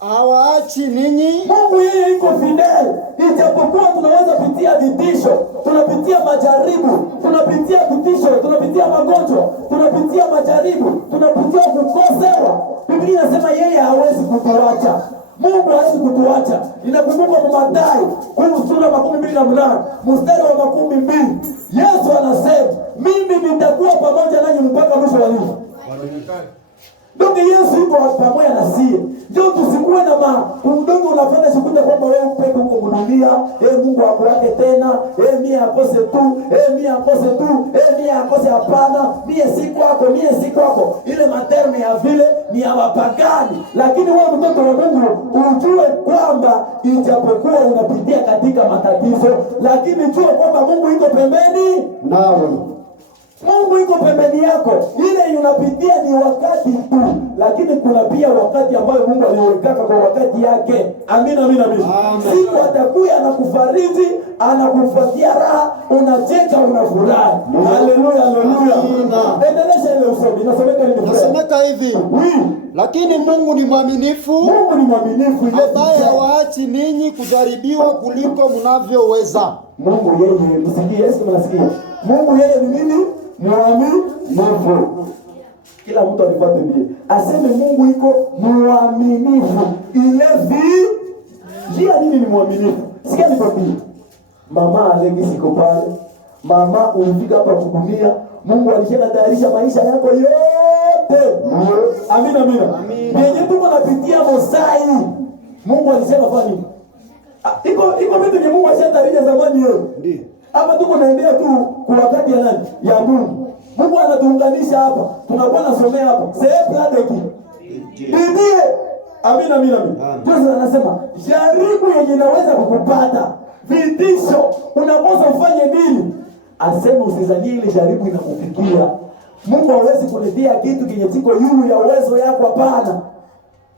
hawaachi ninyi. Mungu yeye iko fidel. Ijapokuwa tunaweza pitia vitisho, tunapitia majaribu, tunapitia vitisho, tunapitia magonjwa, tunapitia majaribu, tunapitia kukosewa. Biblia inasema yeye hawezi kutuacha. Mungu hawezi kutuacha. Ninakumbuka Mathayo sura 28 mstari wa 12. Yesu anasema, mimi nitakuwa pamoja nanyi mpaka mwisho wa dunia. Ndio Yesu yuko pamoja na sisi. Ndio tusikuwe na mdogo unafanya shukuta kwamba wewe upeke huko dunia, Mungu akuake tena, mimi akose tu, mimi akose hapana, mimi si kwako. Ile materme ya vile ni ya wapagani. Lakini wewe mtoto wa Mungu ujue kwamba ijapokuwa unapitia katika matatizo, lakini jua kwamba Mungu yuko pembeni nawe. Mungu iko pembeni yako. Ile unapitia ni wakati tu, lakini kuna pia wakati ambayo Mungu aliwekaka kwa wakati yake. Amina. Siku atakuja anakufariji, anakufatia raha, unacheka, unafurahi. Haleluya. Endelea ile usomi. Nasomeka hivi. Lakini Mungu ni mwaminifu, ambaye hawaachi ninyi kujaribiwa kuliko mnavyoweza. Mungu yeye, msikie, mnasikia? Mungu yeye ni nini? Mwaminifu. Kila mtu anipate bie. Aseme Mungu iko mwaminifu. Jia nini ni mwaminifu? Sikia nikwambie. Mama alegi siko pale. Mama ulifika hapa kudunia. Mungu alishatayarisha maisha yako yote. Amina. Yenye tuko napitia mosai. Mungu alishafanya nini? Iko vitu vya Mungu alishatayarisha zamani yeye. Ndio. Hapa tuko naendea tu kwa wakati ya nani? Ya Mungu. Mungu anatuunganisha hapa. Tunakuwa nasomea hapa. C'est pratique. Bibie Amina, amina, amina. Ndio anasema jaribu yenye inaweza kukupata, vitisho, unakosa ufanye nini? Asema usizanie ile jaribu inakufikia. Mungu hawezi kuletea kitu kenye kiko yulu ya uwezo yako, hapana.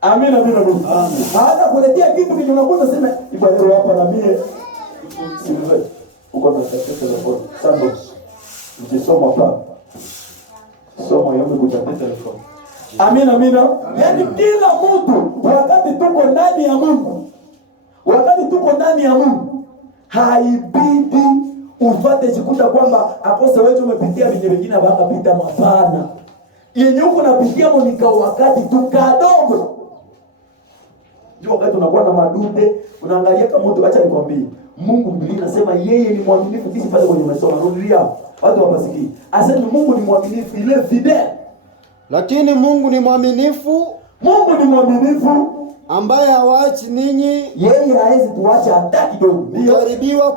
Amina, amina, amina. Hata kuletea kitu kenye unakuta sema ibadero hapa na mie. Siwe. Uko na telefoni. Sando. Ukisoma hapa. Soma yangu kutafuta telefoni. Amina, amina. Yaani kila mtu wakati tuko ndani ya Mungu, wakati tuko ndani ya Mungu, haibidi ufate jikuta kwamba akose wewe umepitia vinyo vingine wakapita mapana. Yenye uko napitia monika wakati tu kadogo. Ndio wakati unakuwa na madude, unaangalia kama mtu, acha nikwambie. Mungu Biblia inasema yeye ni mwaminifu, kisi pale kwenye masomo rudia. Watu wapasikii. Asema Mungu ni mwaminifu, ile fidel. Lakini Mungu ni mwaminifu. Mungu ni mwaminifu ambaye hawaachi ninyi. Yeye hawezi tuacha hata kidogo. Mjaribiwa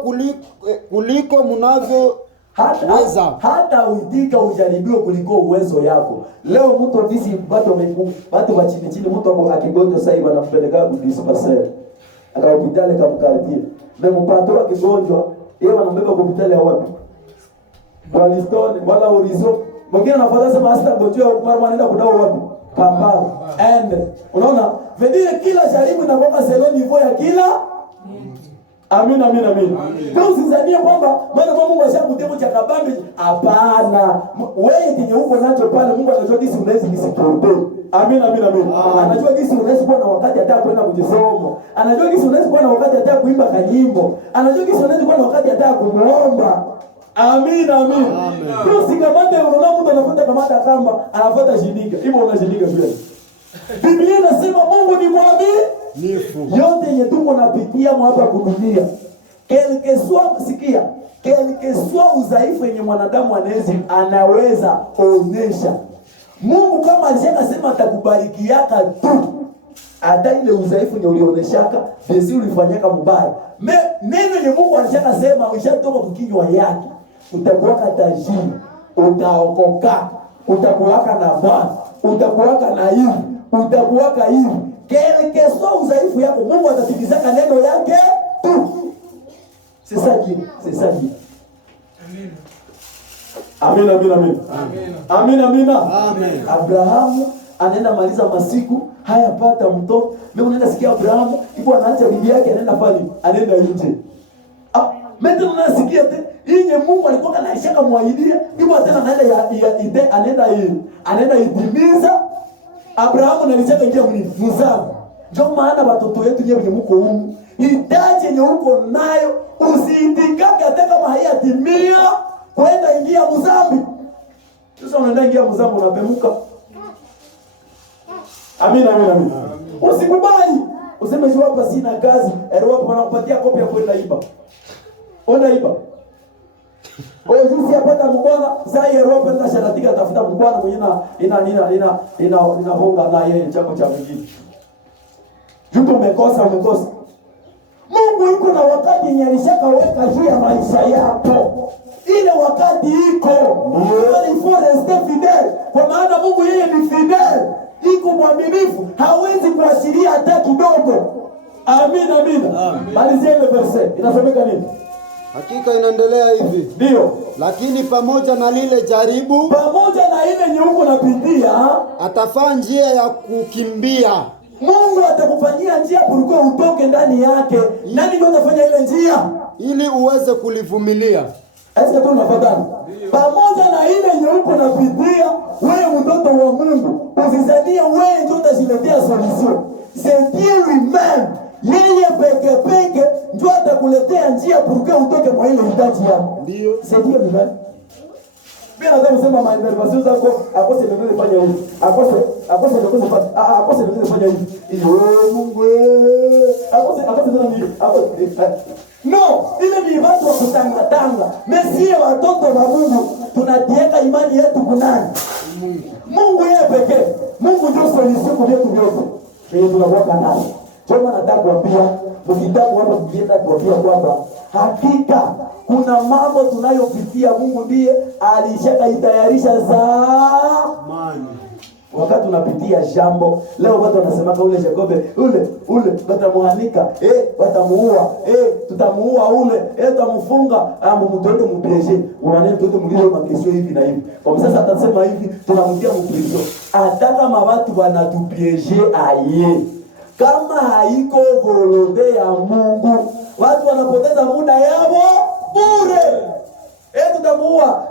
kuliko mnavyo hata uitika ujaribiwe kuliko uwezo yako. Leo mtu ofisi watu wa chini mtu akigonjwa sasa hivi anampeleka ku dispensaire. Akahospitali kamkaribia. Mimi mpatro akigonjwa, yeye anambeba kwa hospitali ya wapi? Waliston wala Horizon. Mwingine anafuata sema hasta gonjwa mara anaenda kudawa wapi? Kampala. And unaona, vedile kila jaribu inakuwa selo niveau ya kila. Amina, amina, amina. Kwa usizanie kwamba maana Mungu ashakutemo cha kabambe, hapana. Wewe kinye uko nacho pale, Mungu anajua jinsi unaweza kisiporte. Amina, amina, amina. Anajua jinsi unaweza kuwa na wakati hata kwenda kujisoma. Anajua jinsi unaweza kuwa na wakati hata kuimba kanyimbo. Anajua jinsi unaweza kuwa na wakati hata kumuomba. Amina, amina. Ndio sikamate unaona mtu anafuata kamata kamba, anafuata shilinga. Hivyo unashilinga pia. Biblia inasema Mungu ni mwaminifu. Yote yenye tuko napitia hapa kudunia. Kelke swa udhaifu yenye mwanadamu anaweza onyesha. Mungu kama alishakasema atakubariki yaka tu. Hata ile udhaifu yenye ulionyeshaka, basi ulifanyaka mbaya. Neno yenye Mungu alishakasema ushatoka kukinywa yake. Utakuwa tajiri, utaokoka, utakuwa na Bwana, utakuwa na hivi, utakuwa hivi. Kelekeswa udhaifu yako, Mungu atatimizaka neno yake tu. C'est ça. Amina, amina, amina. Amina, amina. Amen. Abrahamu anaenda maliza masiku hayapata mtoto. Mimi unaenda sikia Abrahamu ipo anaacha bibi yake anaenda pale, anaenda nje. Mimi unasikia yenye Mungu alikuwa anaishaka muahidia, ipo tena anaenda itimiza. Abrahamu analisema ingia mzao. Ndio maana watoto wetu nyewe mko humu, hitaji yenye uko nayo usiitikake hata kama haiyatimia, kwenda ingia mzambi. Sasa unaenda ingia mzambi unapemuka. Amina, amina, amina. Usikubali. Useme sio hapa sina kazi, hapo wanakupatia kopi ya kwenda iba. Onda iba. Wewe juzi yapata mbwana, sasa Europa ndio shanatika tafuta mbwana mwenye ina honga na yeye chako cha mwingine. Juto umekosa. Mungu yuko na wakati yenye alishakaweka juu ya maisha yako. Ile wakati iko. Ni forest fidel. Kwa maana Mungu yeye ni fidel. Iko mwaminifu, hawezi kuashiria hata kidogo. Amina, amina. Malizia ile verse. Inasomeka nini? Hakika inaendelea hivi. Ndio. Lakini pamoja na lile jaribu, pamoja na ile nyeuko napitia, atafanya njia ya kukimbia. Mungu atakufanyia njia kuliko utoke ndani yake. Nani ndio atafanya ile njia? Ili uweze kulivumilia. Asiye tu unafuatana. Pamoja na ile nyeuko napitia, wewe mtoto wa Mungu, usizanie wewe ndio utajiletea solution. C'est Dieu lui-même. Yeye peke ndio atakuletea njia kuliko utoke kwa ile hitaji yako. Ndio. C'est Dieu lui-même. Bila hata kusema maendeleo zako akose ndio fanya hivi. Akose ndio fanya hivi. Iyo Mungu akose ndio ni no, ile ni watu wa kutanga. Mesie watoto wa Mungu tunatieka imani yetu kunani? Mungu yeye pekee. Mungu ndio solution kwa vitu vyote. Hii tunakuwa nayo. Choma nataka kuambia, mkitaka watu kujienda kuambia kwamba hakika kuna mambo tunayopitia Mungu ndiye alishakaitayarisha zamani. wakati unapitia jambo. Leo watu wanasema ule Jacobe ule watamuanika, watamuua, tutamuua ule, tutamfunga, mtoende mpieshe. Unaona mtoto mwingine makesho hivi na hivi. Kwa sasa atasema hivi, tunamtia mprizo. Hata kama watu wanatupieshe aye. Kama haiko volonte ya Mungu, watu wanapoteza muda yao bure. Tutamuua.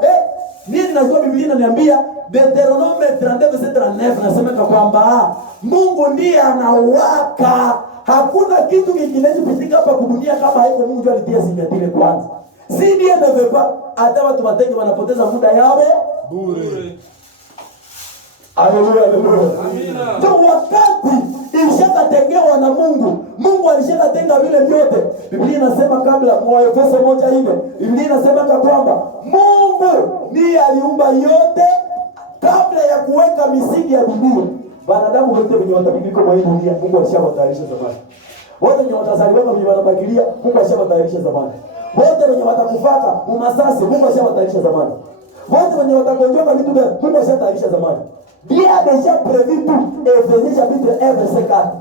Mimi najua Biblia inaniambia Deuteronome 32:39 nasema kwamba Mungu ndiye anawaka. Hakuna kitu kingine kipitika hapa dunia kama haiko Mungu ndiye alitia simetile kwanza. Si ndiye ndevepa hata watu watenge wanapoteza muda yao bure. Haleluya, haleluya. Amina. Ndio wakati ilishakatengewa na Mungu. Mungu alishakatenga vile vyote. Biblia inasema kabla Efeso 1:4, Biblia inasema kwamba Mungu ndiye aliumba yote kabla ya kuweka misingi ya dunia. Wanadamu wote wenye watabikiko mwa hii dunia Mungu alishawatayarisha zamani. Wote wenye watazaliwa kwenye wanabakilia Mungu alishawatayarisha zamani. Wote wenye watakufaka mumasasi Mungu alishawatayarisha zamani. Wote wenye watagonjoka vitu gani Mungu alishawatayarisha zamani. Dieu a déjà prévu tout. Ephésiens chapitre 1 verset 4.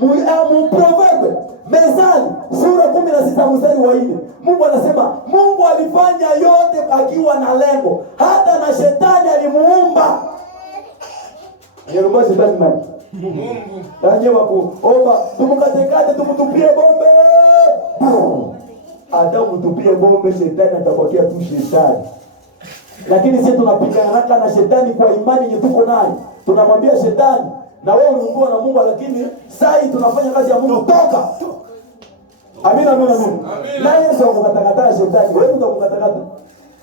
Mon proverbe, Mezali sura 16 mstari wa 4. Mungu anasema Mungu alifanya yote akiwa na lengo. Hata na shetani alimuumba. Yeye shetani nani? Mungu. Tanyewa kuomba tumkatekate tumtupie bombe. Hata mtupie bombe shetani atakwambia tu shetani. Lakini sisi tunapigana na shetani kwa imani yenye tuko nayo. Tunamwambia shetani, na wewe uliumbwa na Mungu, lakini sasa tunafanya kazi ya Mungu, toka. Amina, amina, amina. Na Yesu akatakata shetani, wewe utamkatakata.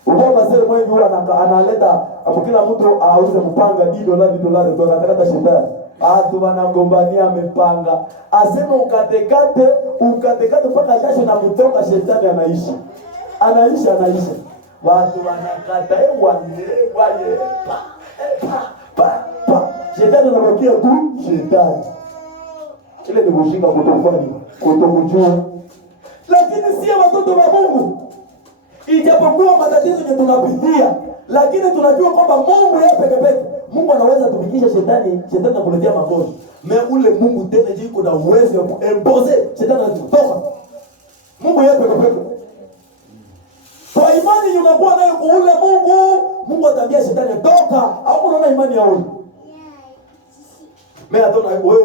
Uko basere mwenye huwa analeta kila mtu auze mpanga $10 ndio akatakata shetani. Watu wanagombania mpanga. Asema ukatekate mpaka jasho na kutoka, shetani anaishi. Anaishi. Watu wanakata waye pa shetani anabakia tu shetani. Ile ni mshika kutokujua. Lakini si watoto wa Mungu. Ijapokuwa matatizo yenye tunapitia, lakini tunajua kwamba Mungu yeye pekee. Mungu anaweza kufikisha shetani anakuletea magonjwa. Ule Mungu tena jiko na uwezo wa kuimpose shetani anatoka. Mungu yeye pekee. Kwa imani unakuwa nayo kwa ule Mungu atabia shetani toka. Au unaona imani ya wewe? Mimi nataka wewe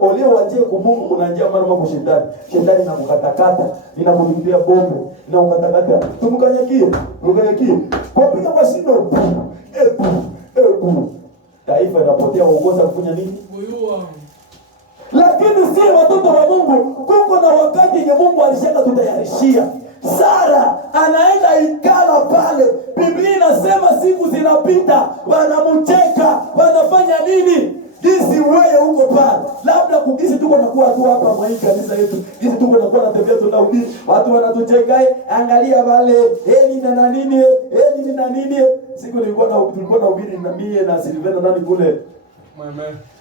olio waje kwa Mungu unanjia mara kwa shetani. Shetani anakukatakata, inakulimbia bombe, inakukatakata. Tumkanyakie. Kwa piga kwa shindo. Taifa linapotea uongoza kufanya nini? Kuyua. Lakini si watoto wa Mungu, kuko na wakati yenye Mungu alishaka tutayarishia. Sara anaenda ikala pale. Biblia inasema siku zinapita, wanamcheka, wanafanya nini? Jinsi wewe huko pale. Labda kukisi tuko nakuwa tu hapa mwa kanisa yetu. Jinsi tuko nakuwa na tembea tunahubiri. Watu wanatucheka, angalia wale, nini na nini. Siku tulikuwa na hubiri na mie na Silvena nani kule.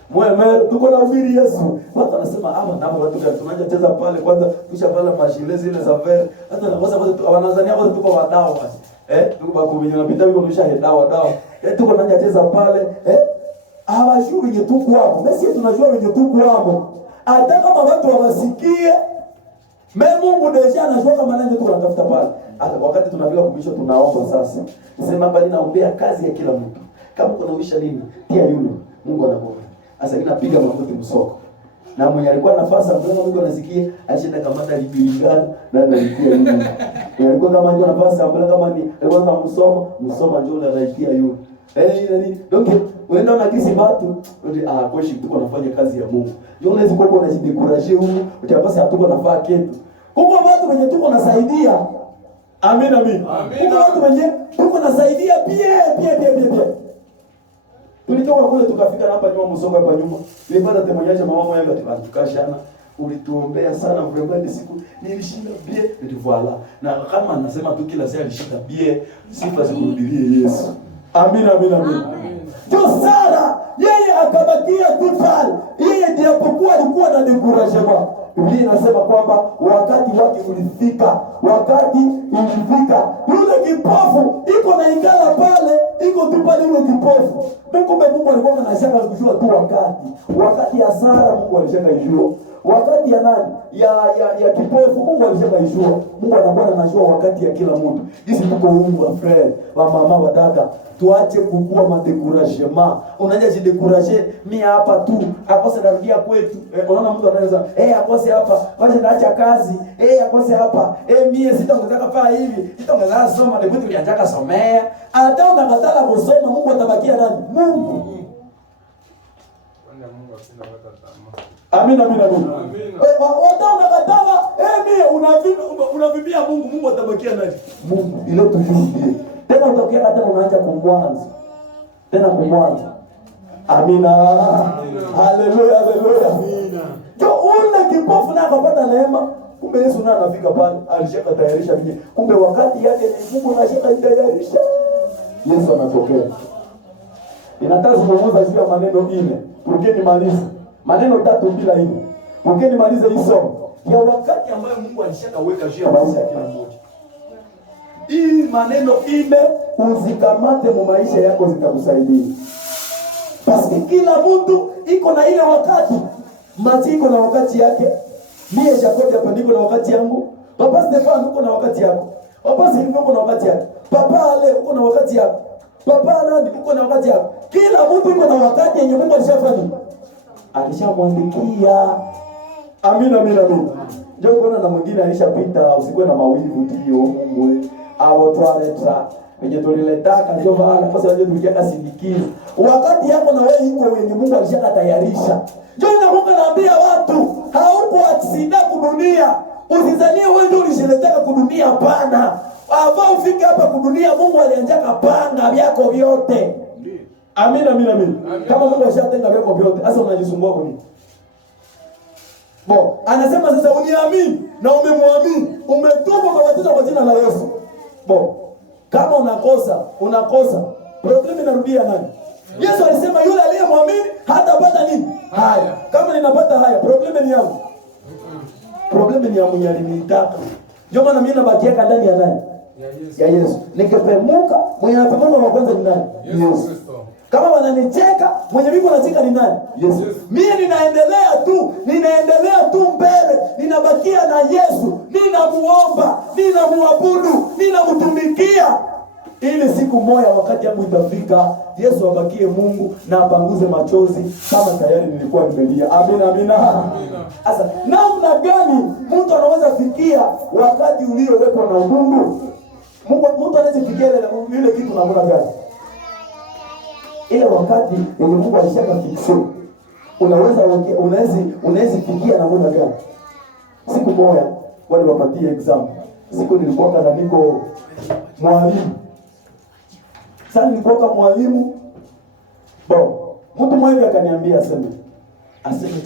Mweme, tuko na hubiri Yesu. Watu wanasema na watu gani tunaanza cheza pale kwanza kisha pale mashile zile za vere. Hata na kwanza wanazania watu tuko wadao basi. Tuko bakubinya na bitabu kunisha dawa. Tuko naanza cheza pale, hawajui wenye tuko hapo. Mimi tunajua wenye tuko hapo. Hata kama watu hawasikie, Mungu deja anajua kama nani tunatafuta pale. Hata wakati tunavila kumisha tunaomba sasa. Sema bali naombea kazi ya kila mtu. Kama kuna uisha nini? Tia yule. Mungu anakuona. Sasa ninapiga magoti msoko. Na mwenye alikuwa nafasi ambaye Mungu anasikia, alishinda kamata libilingana na analikia yule. Alikuwa kama ndio nafasi ambaye kama ni alikuwa kama msoma ndio anaikia yule. Nini? Donc unaenda na kisi watu, kwa shi tuko nafanya kazi ya Mungu. Ndio unaweza kuwa unajidekuraje huko, utapasa hatuko nafaa kitu. Kuko watu wenye tuko nasaidia. Amen. Kuko watu wenye tuko nasaidia pia. Tulitoka kule tukafika hapa nyuma Msonga hapa nyuma. Nilipata temoyaje mama yangu tukashana. Ulituombea sana vraiment siku nilishinda bie nilivoala. Na kama anasema tu kila saa alishinda bie, sifa zikurudilie Yesu. Amen. Ndio Sara yeye akabakia tu pale. Yeye ndiye alipokuwa alikuwa na decouragement. Biblia inasema kwamba wakati wake ulifika, wakati ilifika. Yule kipofu iko na ingala pale, iko tu pale yule kipofu. Kumbe Mungu alikuwa anashaka kujua tu wakati ya Sara Mungu alishaka kujua. Wakati ya nani? Ya kipofu Mungu alishaka kujua. Mungu anakuwa anajua wakati ya kila mtu. Hizi tuko huko wa friend, wa mama, wa dada. Tuache kukua madécouragement. Unaanza jidécourager mimi hapa tu. Akose narudia kwetu. Unaona mtu anaweza akose hapa, wacha naacha kazi. Akose hapa. Mimi sitaongezeka paa hivi. Sitaongeza soma na vitu vyanjaka somea. Hata unakatala kusoma, Mungu atabakia nani? Mungu. Amina. Hata unakatala, unavimbia Mungu, Mungu atabakia nani? Mungu. Ile tujue. Tena utokea tena unaanza kumwanza. Amina. Haleluya. Amina. Jo ule kipofu na akapata neema. Kumbe Yesu naye anafika pale, alishaka tayarisha vile. Kumbe wakati yake ni Mungu anashaka tayarisha. Yesu anatokea. Inataka kuzungumza juu ya maneno ine. Turukeni maliza. Maneno 3 bila ine. Turukeni maliza hii somo. Ya wakati ambayo Mungu alishaka weka juu ya maisha ya kila mmoja. Hii maneno ine uzikamate mu maisha yako zitakusaidia. Basi kila mtu iko na ile wakati. Mati iko na wakati yake. Mie Jacob hapa niko na wakati yangu. Papa Stefan uko na wakati yako. Papa Silvio uko na wakati yako. Papa Ale uko na wakati yako. Papa nani uko na wakati yako. Kila mtu iko na wakati yenye Mungu alishafanya. Alishamwandikia. Amina. Ndio kuna na mwingine alishapita, usikuwe na mawivu ndio Mungu. Abo twaleta wenye tuliletaka ndio bana kwa sababu tulikia sindikizo. Wakati yako na wewe iko wenye Mungu alishaka tayarisha. Ndio Mungu anaambia watu, hauko aksida kudunia. Usizanie wewe ndio ulishiletaka kudunia, hapana. Ava ufike hapa kudunia, Mungu alianjaka panga vyako vyote. Amina. Kama Mungu ashatenga vyako vyote, sasa unajisumbua kwa nini? Anasema sasa uniamini na umemwamini, umetubu umebatiza kwa jina la Yesu. Kama unakosa, problem inarudia nani? Yesu alisema yule aliyemwamini hatapata nini? Haya. Kama ninapata haya, problem ni yangu. Problem ni ya mwenye alinitaka. Ndio maana mimi nabakieka ndani ya nani? Ya Yesu. Nikipemuka, mwenye anapemuka wa kwanza ni nani? Yesu. Kama wananicheka, mwenye mimi anacheka ni nani? Yesu. Mimi ninaendelea tu mbele, ninabakia na Yesu, ninamuomba, ninamuabudu, ninamtumikia. Ili siku moja wakati yangu itafika, Yesu abakie Mungu na apanguze machozi kama tayari nilikuwa nimelia. Amina. Sasa namna gani mtu anaweza fikia wakati uliowekwa na Mungu? Mtu anaweza fikia ile kitu namna gani? Ile wakati yenye Mungu alishaka fikisha. Unaweza fikia namna gani? Siku moja wale wapatie example. Siku nilikuwa kana niko mwalimu. Sasa nilikuwa kama mwalimu. Mtu mmoja akaniambia aseme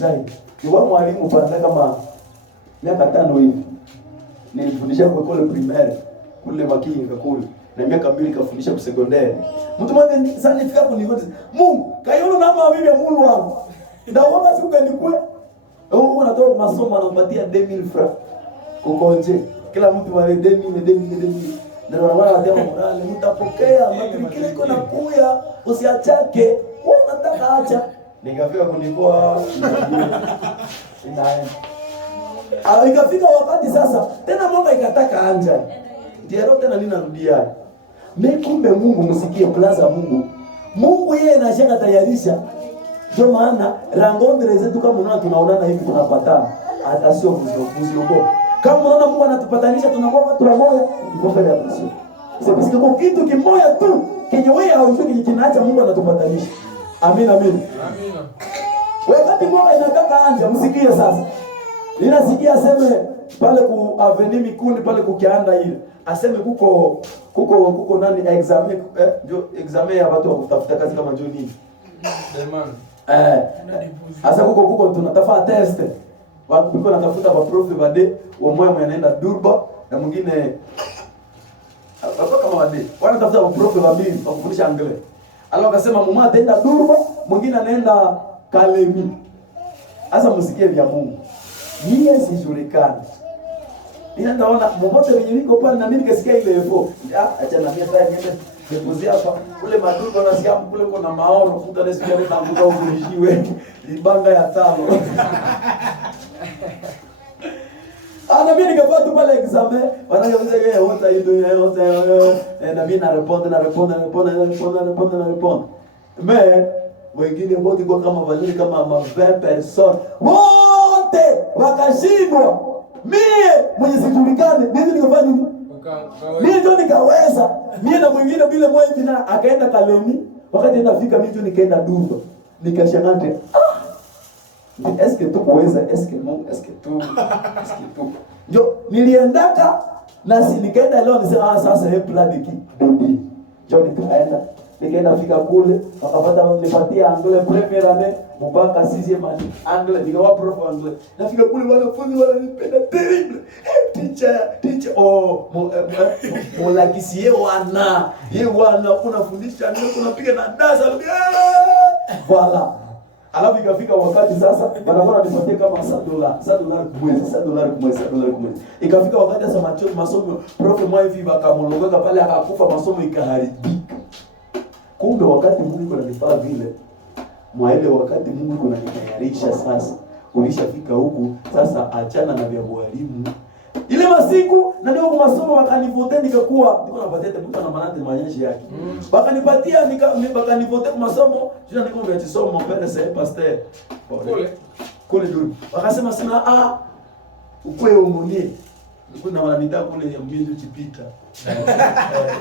tai. Ni mwalimu pale kama miaka 5 hivi. Nilifundisha kwa kule primaire, kule Makinga kule. Na miaka 2 kafundisha kwa sekondari. Mtu mmoja sasa nifika hapo nigote. Mungu, kaiona na mama bibi Mungu wangu. Ndio wama siku kanikwe. Unatoa masomo anampatia 2000 francs. Kukonje. Kila mtu wale 2000. Ndio wanawaambia morale, mtapokea matrikile iko na kuya, usiachake. Wewe unataka acha. Nikafika kunikoa. Ikafika wakati sasa, tena mwanga ikataka anja. Ndio tena ninarudia. Kumbe Mungu msikie plaza Mungu yeye anashaka tayarisha. Ndio maana rangondre zetu kama unaona tunaonana hivi tunapatana. Hata sio mziongo. Kama unaona Mungu anatupatanisha tunakuwa watu wamoja, iko mbele ya Mungu. Sasa kwa kitu kimoja tu, kenye wewe haujui kinaacha Mungu anatupatanisha. Amina. Wakati Mungu inataka anja, msikie sasa. Ninasikia aseme pale ku Avenue Mikundi pale kukianda ile. Aseme kuko nani examen examen ya watu wa kutafuta kazi kama Johnny. Asa kuko tunatafuta test. Watu wako natafuta kwa prof bade, mmoja anaenda Durba na mwingine kama wade. Wanatafuta kwa prof wabili wa kufundisha Anglais. Alafu akasema mmoja ataenda Durba, mwingine anaenda Kalemi. Asa msikie vya Mungu. Mie sijulikani. Naona mmoja wenye niko pale na mimi nikasikia ile efo. Acha na mimi sasa niende nipozea hapa. Kule maduka unasikia kule kuna maono kuta nasikia na nguka ujiwe. Ibanga ya tano. Na mimi nikapata pale examen, wananiambia yeye what are you doing? Na mimi na respond. Mais wengine wote kwa kama wazuri kama 20 personnes. Wote wakashindwa. Mie mwenye sijulikane, mimi nikafanya nini? Mimi ndio nikaweza. Mimi na mwingine vile mmoja hivi na akaenda Kalemi, wakati ninafika mimi ndio nikaenda Dundo. Nikashangaa est-ce que tu kuweza, est-ce que tu ndio niliendaka na si nikaenda leo nisema sasa hep plan diki dodi ndio nikaenda fika kule wakapata nipatia anglais premier année mpaka 6e année anglais nikawa prof anglais nafika kule wanafunzi wananipenda terrible teacher molakisie wana unafundisha ndio unapiga na dasa voilà. Alafu ikafika wakati sasa wanaona nipatie kama $100 kumwezi. Ikafika wakati sasa masomo prof mwa hivi bakamlongoka pale akakufa masomo ikaharibika. Kumbe wakati Mungu ananifaa vile mwa ile wakati Mungu ananitayarisha sasa ulishafika huku sasa achana na vya walimu. Ile masiku na ndio kwa masomo wakanivote nikakuwa niko napatia mtu na manate maonyesho yake. Wakanipatia wakanivote kwa masomo, jina niko vya somo pale sasa pastor. Kule juu. Wakasema sana ukwe umonie. Niko na wananita kule ya mbindu chipita.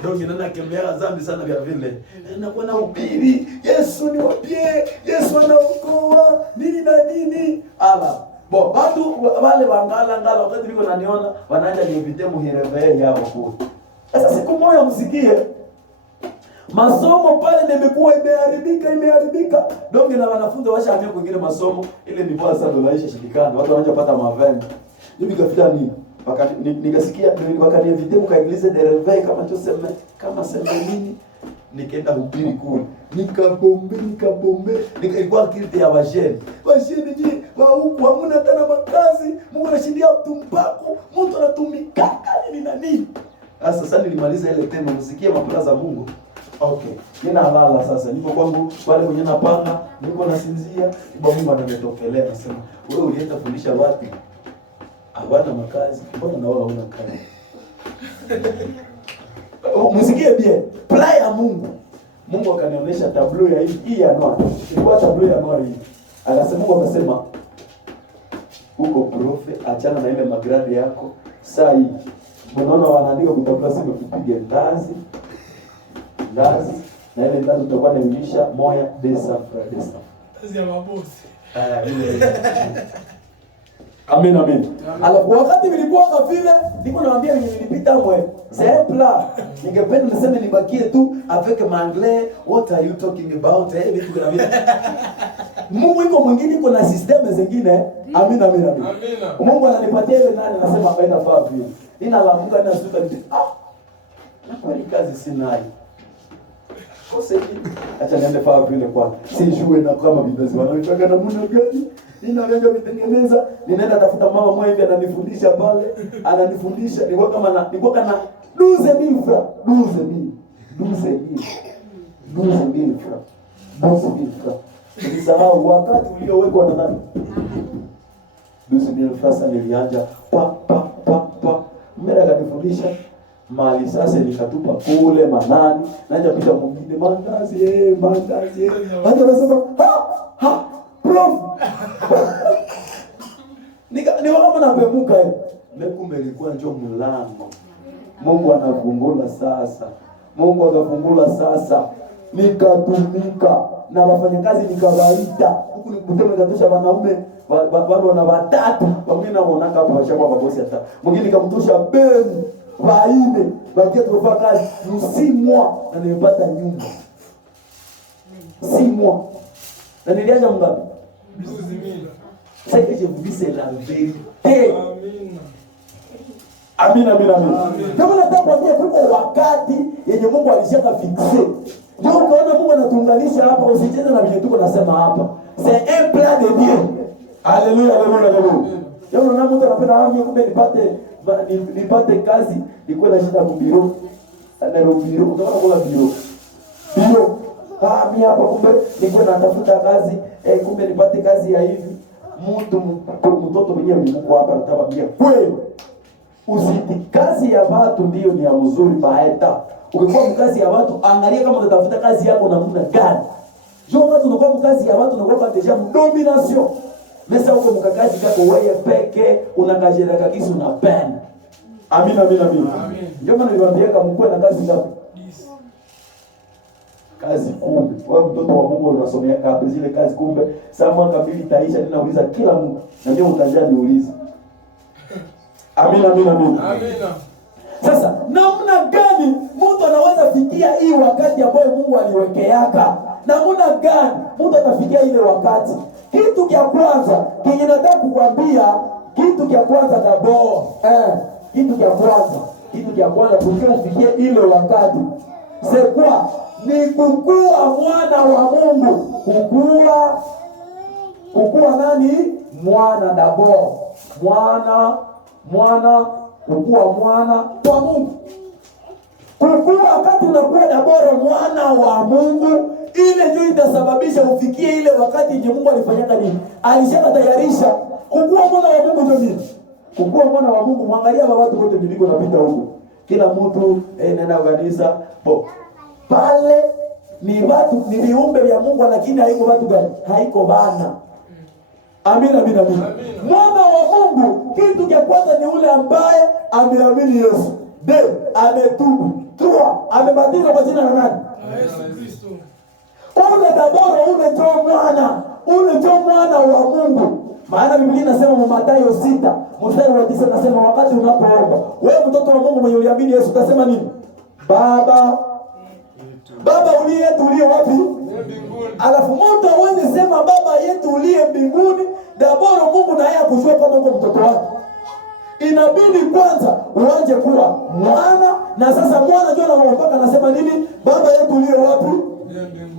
Dongi nana kemea zambi sana vya vile. Na kwa na ubiri, Yesu ni wapie, Yesu anaokoa, nini na nini. Bo watu wale wangala wakati niko naniona wanaanza niipite muhereve yao huko. Sasa siku moja msikie masomo pale nimekuwa imeharibika. Donge na wanafunzi washaamia kuingia masomo ile ni bora sana donaisha shikikana. Watu wanaanza kupata maveni. Mimi nikafika nikasikia wakaniinvite mkaingize dereve kama sema nini nikaenda hubiri kule. Nikabombe. Ilikuwa kilite ya wajeni ni wa huku hamuna tena makazi. Mungu anashindia tumpako. Mtu anatumika nini na nini. Sasa nilimaliza ile tema msikie mapala za Mungu. Okay. Nina halala sasa. Niko kwangu wale kwenye napanga, niko nasinzia, Mungu ananitokelea nasema, "Wewe ulienda kufundisha wapi? Hawana makazi. Mbona na wao hauna kazi?" Msikie bien. Play ya Mungu. Mungu akanionyesha tableau ya hii ya noa. Ilikuwa tableau ya noa hii. Akasema Mungu akasema uko profe achana na ile magrade yako. Saa hii unaona wanaandika kutafuta simu kupiga ndazi. Na ile ndazi utakuwa naisha moya desa. Ndazi ya mabosi. Amen. Alafu wakati nilikuwa kwa vile niko naambia nilipita mwe zepla ningependa niseme nibakie tu avec manglais what are you talking about vitu kuna vile Mungu yuko mwingine yuko na system zingine. Amina. Mungu ananipatia ile nani nasema aenda faa vile ninalamuka na suka na kweli kazi sinayo kose acha niende faa vile kwa sijue na kama bidazi wanaitaka namna gani. Ninaanza kutengeneza, ninaenda tafuta mama mmoja hivi ananifundisha pale, nilikuwa kama na 12,000 francs. Nilisahau wakati uliowekwa na nani? 12,000 francs nilianja pa. Mimi akanifundisha mali sasa nikatupa kule manani, naanza pita mwingine mandazi. Hata nasema prof. Ni kama napemuka hivi. Kumbe ilikuwa njoo mlango. Mungu anafungula sasa. Nikatumika na wafanyakazi nikawaita. Huku nikutema nikatosha wanaume bado wana watatu. Wengine naona hapo washakuwa mabosi hata. Mwingine nikamtosha beni waine. Bakia tulifanya kazi msimwa na nimepata nyumba. Simwa. Na nilianza mgapi? 12,000. C'est que je vous dis c'est la vérité. Amina. Kama nataka kuambia kuko wakati yenye Mungu alishaka fixe. Ndio unaona Mungu anatuunganisha hapa usicheze na vile tuko nasema hapa. C'est un plan de Dieu. Alléluia. Leo unaona mtu anapenda kumbe nipate kazi, nilikuwa na shida kubiro. Na biro, unaona kuna biro. Biro. Mimi hapa kumbe nilikuwa natafuta kazi, kumbe nipate kazi ya hivi. Mtoto mwenyewe yuko hapa natabia. Kweli. Kazi ya watu ndio ni ya mzuri baeta. Ukikuwa mkazi ya watu, angalia kama utatafuta kazi yako namna gani. Sio wakati unakuwa mkazi ya watu unakuwa deja domination. Mesa uko mkakazi kako wewe peke, unakajera kakisi unapenda. Amina. Ndio maana niliwaambia kama mkwe na kazi ngapi? Kazi kumbe. Wewe mtoto wa Mungu unasomea kazi zile kazi kumbe. Saa mwaka mbili taisha tena uliza kila mtu. Na ndio utajia niulize. Amina. Sasa namna gani mtu anaweza fikia hii wakati ambayo Mungu aliwekeaka? Namna gani mtu atafikia ile wakati? Kitu cha kwanza kinye nataka kukwambia, kitu cha kwanza dabo. Kitu cha kwanza ufikie ile wakati. Sekwa ni kukua mwana wa Mungu. Kukua nani? Mwana dabo. Kukua mwana wa Mungu. Kukua wakati unakuwa daboro mwana wa Mungu, ile ndio itasababisha ufikie ile wakati nje Mungu alifanyaka nini? Alishakatayarisha. Kukua mwana wa Mungu ndio nini? Kukua mwana wa Mungu, mwangalia watu wote niliko napita huko. Kila mtu nenda kanisa. Pale ni watu ni viumbe vya Mungu, lakini haiko watu gani? Haiko bana. Amina. Mwana wa Mungu, kitu cha kwanza ni ule ambaye ameamini Yesu. Ametubu. Amebatizwa kwa jina la nani? Yesu Kristo. Ule daboro, ule ndio mwana wa Mungu. Maana Biblia inasema Mathayo 6, mstari wa 9 nasema wakati unapoomba, wewe mtoto wa Mungu mwenye uliamini Yesu utasema nini? Baba uliye yetu uliye wapi? Mbinguni. Alafu mtu hawezi sema baba yetu uliye mbinguni, daboro Mungu na yeye akujua kama uko mtoto wake. Inabidi kwanza uanze kuwa mwana, na sasa mwana ndio anampaka anasema nini? Baba yetu uliye wapi?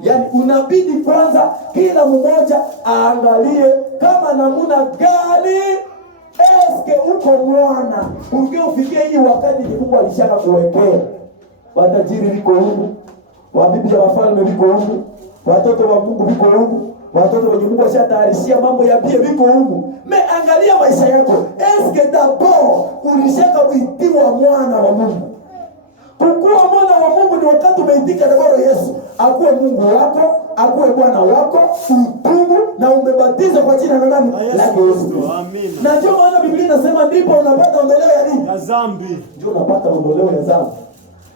Yaani unabidi kwanza kila mmoja aangalie kama namuna gani eske uko mwana. Ufikie hii wakati Mungu alishaka kuwekea. Watajiri wiko huku, wabibi ya wafalme wiko huku, watoto wa Mungu wiko huku, watoto wenye Mungu ashatayarishia mambo ya pia wiko huku. Angalia maisha yako. Eske d'abord ulishaka kuitiwa mwana wa Mungu? Kukua mwana wa Mungu ni wakati umeitika daboro Yesu akuwe Mungu wako, akuwe Bwana wako, utubu na umebatizwa kwa jina la nani? La Yesu. Amina. Na ndio maana Biblia inasema ndipo unapata ondoleo ya nini? Ya dhambi. Ndio unapata ondoleo ya dhambi.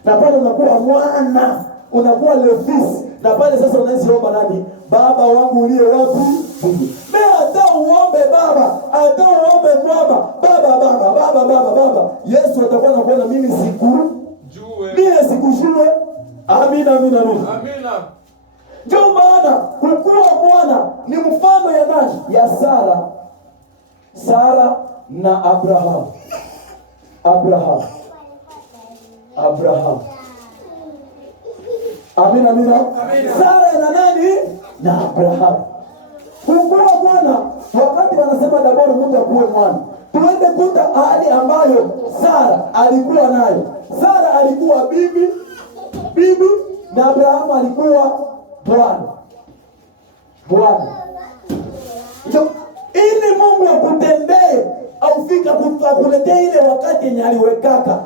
Na pale unakuwa mwana, unakuwa le fils. Na pale sasa unaziomba nani? Baba wangu uliye wapi? Mungu. Hata uombe baba, hata uombe mama, baba. Yesu atakuwa anakuona mimi sikujue. Amina. Ndio maana kukua mwana ni mfano ya nani? Ya Sara na Abraham. Amina. Sara na nani? Na Abraham. Kukua mwana, wakati wanasema daboro mtu akuwe mwana, tuende kuta hali ambayo Sara alikuwa nayo. Sara alikuwa bibi na Abraham alikuwa bwana. Ili Mungu akutendee au fika kukuletea ile wakati yenye aliwekaka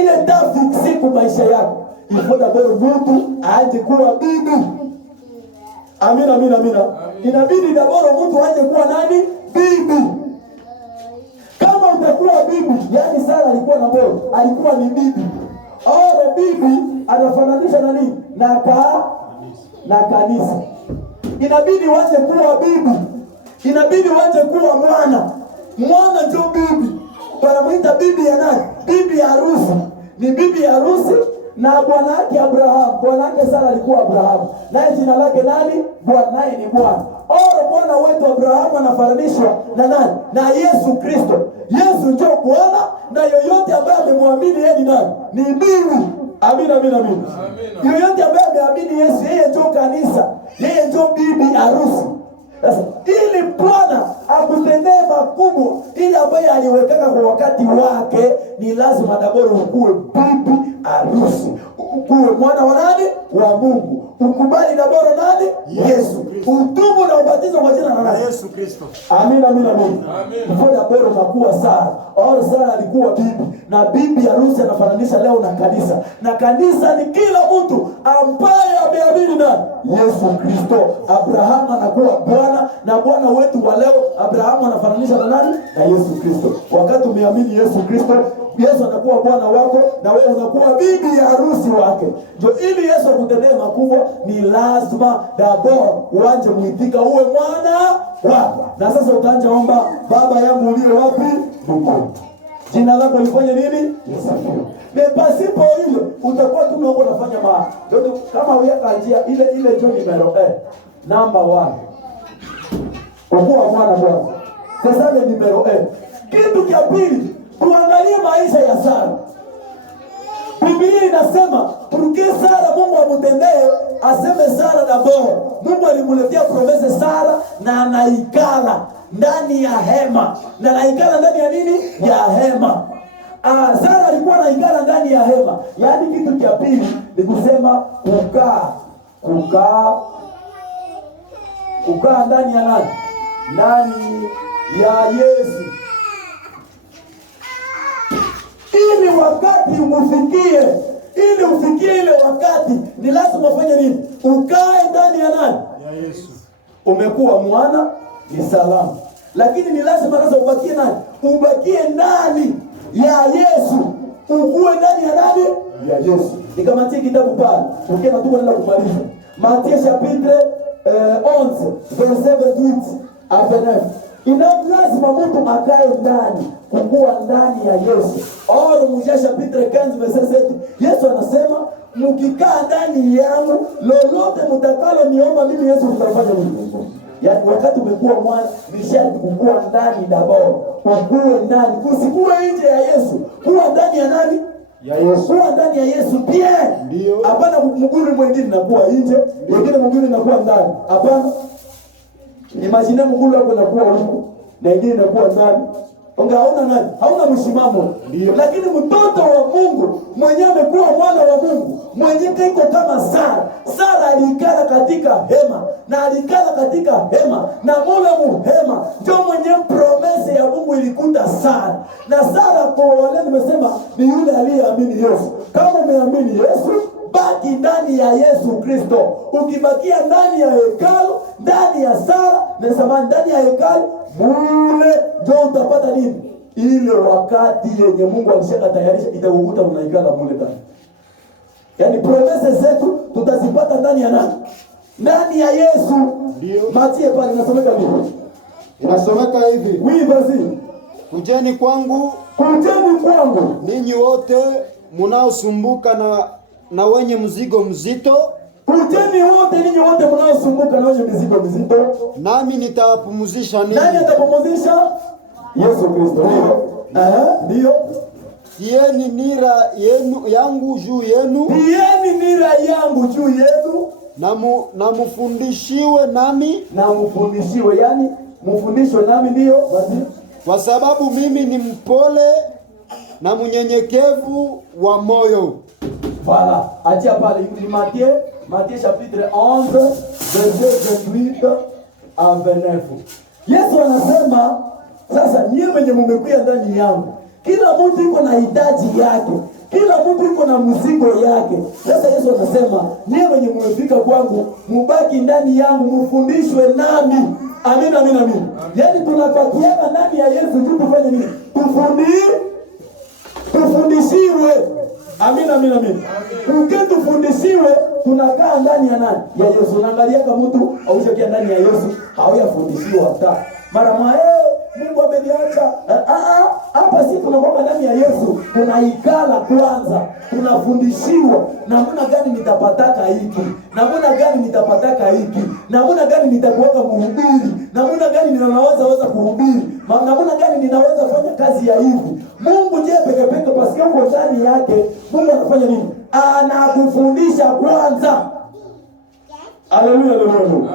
ile tafiki siku maisha yako, ifo daboro mtu aje kuwa bibi. Amina. Inabidi daboro mtu aje kuwa nani? Bibi. Kama utakuwa bibi, yani Sara alikuwa na bora, alikuwa ni bibi. Bibi anafananisha na nini? Na kanisa. Inabidi waje kuwa bibi. Inabidi waje kuwa mwana. Mwana ndio bibi. Wanamuita bibi ya nani? Bibi ya harusi. Ni bibi ya harusi na bwana yake Abraham. Bwana yake Sara alikuwa Abraham. Naye jina lake nani? Bwana, naye ni Bwana. Bwana wetu Abraham anafananishwa na nani? Na Yesu Kristo. Yesu ndio Bwana, na yoyote ambaye amemwamini yeye ni nani? Ni bibi. Amina. Yoyote ambaye ameamini Yesu, yeye ndio kanisa. Yeye ndio bibi harusi. Sasa ili Bwana akutendee makubwa, ili ambaye aliwekeka kwa wakati wake, ni lazima daboro ukuwe bibi harusi, ukuwe mwana wa nani? Wa Mungu. Ukubali daboro nani? Yesu. Utubu na ubatizo kwa jina la nani? Yesu Kristo. Amina, amina, amina. Kwa daboro nakuwa Sara. Sara alikuwa bibi, na bibi harusi anafananisha leo na kanisa. Na kanisa ni kila mtu ambaye ameamini nani? Yesu Kristo. Abrahamu anakuwa bwana, na bwana wetu wa leo Abrahamu anafananisha na nani? Na Yesu Kristo. Wakati umeamini Yesu Kristo, Yesu anakuwa bwana wako na wewe unakuwa bibi ya harusi wake. Ndio ili Yesu akutendee makubwa, ni lazima dabord uanje muitika uwe mwana wako. Na sasa utaanza omba, Baba yangu ulio wapi? Mungu. Jina lako lifanye nini? Yesu. Pasipo ile utakuwa tu unaomba unafanya ndio kama uyaka njia ile jo numero number 1. Kwa mwana Bwana. Sasa ni numero kitu cha pili, tuangalie maisha ya Sara. Biblia inasema turukie Sara Mungu amutendee, aseme Sara d'abord. Mungu alimletea promese Sara na anaikala ndani ya hema. Na anaikala ndani ya nini? Ya hema. Sara alikuwa anaikala ndani ya hema. Yaani kitu cha pili ni kusema kukaa ndani ya nani? Ndani ya Yesu. Ili wakati ukufikie, ili ufikie ile wakati, ni lazima ufanye nini? Ukae ndani ya nani? Ya Yesu. Umekuwa mwana, ni salama. Lakini ni lazima sasa ubakie nani? Ubakie ndani ya Yesu. Ukue ndani ya nani? Ya Yesu. Nikamatie kitabu pale. Ukienda tu kwenda kumaliza. Matthieu chapitre 11 verset 28 à 29. Lazima mtu akae ndani, kukua ndani ya Yesu. Mujia chapitre 15 verset 7, Yesu anasema mkikaa ndani yangu, lolote mtakalo niomba mimi Yesu nitafanya nini? Yaani wakati umekuwa mwana, nishati kukua ndani dabao. Ukue ndani, usikue nje ya Yesu. Kuwa ndani ya nani? Ya Yesu. Kuwa ndani ya Yesu pia. Ndio. Hapana mguru mwingine nakuwa nje, wengine mguru nakuwa ndani. Hapana. Imagine mguru wako nakuwa huko, na wengine nakuwa ndani. Ungaona nani? Hauna mshimamo. Lakini mtoto wa Mungu mwenyewe amekuwa mwana wa Mungu, mwenyewe iko kama Sara. Sara alikala katika hema, na alikala katika hema, na mule muhema ndio mwenyewe promese ya Mungu ilikuta Sara. Na Sara kwa wale nimesema ni yule aliyeamini Yesu. Kama umeamini Yesu, baki ndani ya Yesu Kristo. Ukibakia ndani ya hekalu, ndani ya Sara, nasema ndani ya hekalu, mule ndio utapata nini? Ile wakati yenye Mungu alishaka tayarisha itakukuta unaikala mule ndani. Yaani promese zetu tutazipata ndani ya nani? Ndani ya Yesu. Ndio. Matie pale nasomeka vipi? Inasomeka hivi. Oui, vas-y. Kujeni kwangu ninyi wote mnaosumbuka na wenye mzigo mzito. Kujeni wote ninyi wote mnaosumbuka na wenye mzigo mzito, nami nitawapumzisha ninyi. Nani atapumzisha? Yesu Kristo. Ndio. Tieni nira yangu juu yenu. Tieni nira yangu juu yenu. Na mufundishiwe nami. Na mufundishiwe, yani mufundishwe nami, ndio. Kwa sababu mimi ni mpole na mnyenyekevu wa moyo. Voilà. Atia pale ni Matthieu chapitre 11 verset 28 à 29. Yesu anasema sasa nyinyi wenye mmekuja ndani yangu, kila mtu yuko na hitaji yake, kila mtu yuko na mzigo yake. Sasa Yesu anasema nyinyi wenye mmefika kwangu, mubaki ndani yangu, mfundishwe nami. Amina, amina, amina. Yaani tunapakiana ndani ya Yesu tu tufanye nini? Tufundishiwe. Amina, amina, amina. Ukitufundishiwe tunakaa ndani ya nani? Ya Yesu. Unaangalia kama mtu aushakia ndani ya Yesu, hawayafundishiwa hata. Mara Mungu ameniacha. Hapa si tunakuwa ndani ya Yesu, tunaikala kwanza, tunafundishiwa namna gani nitapataka hiki, namna gani nitapataka hiki, namna gani nitakuwa mhubiri, namna gani ninaweza kuhubiri, namna gani ninaweza fanya kazi ya hivi. Mungu je peke basi uko ndani yake, Mungu anafanya nini? Anakufundisha kwanza. Haleluya, haleluya. Amen.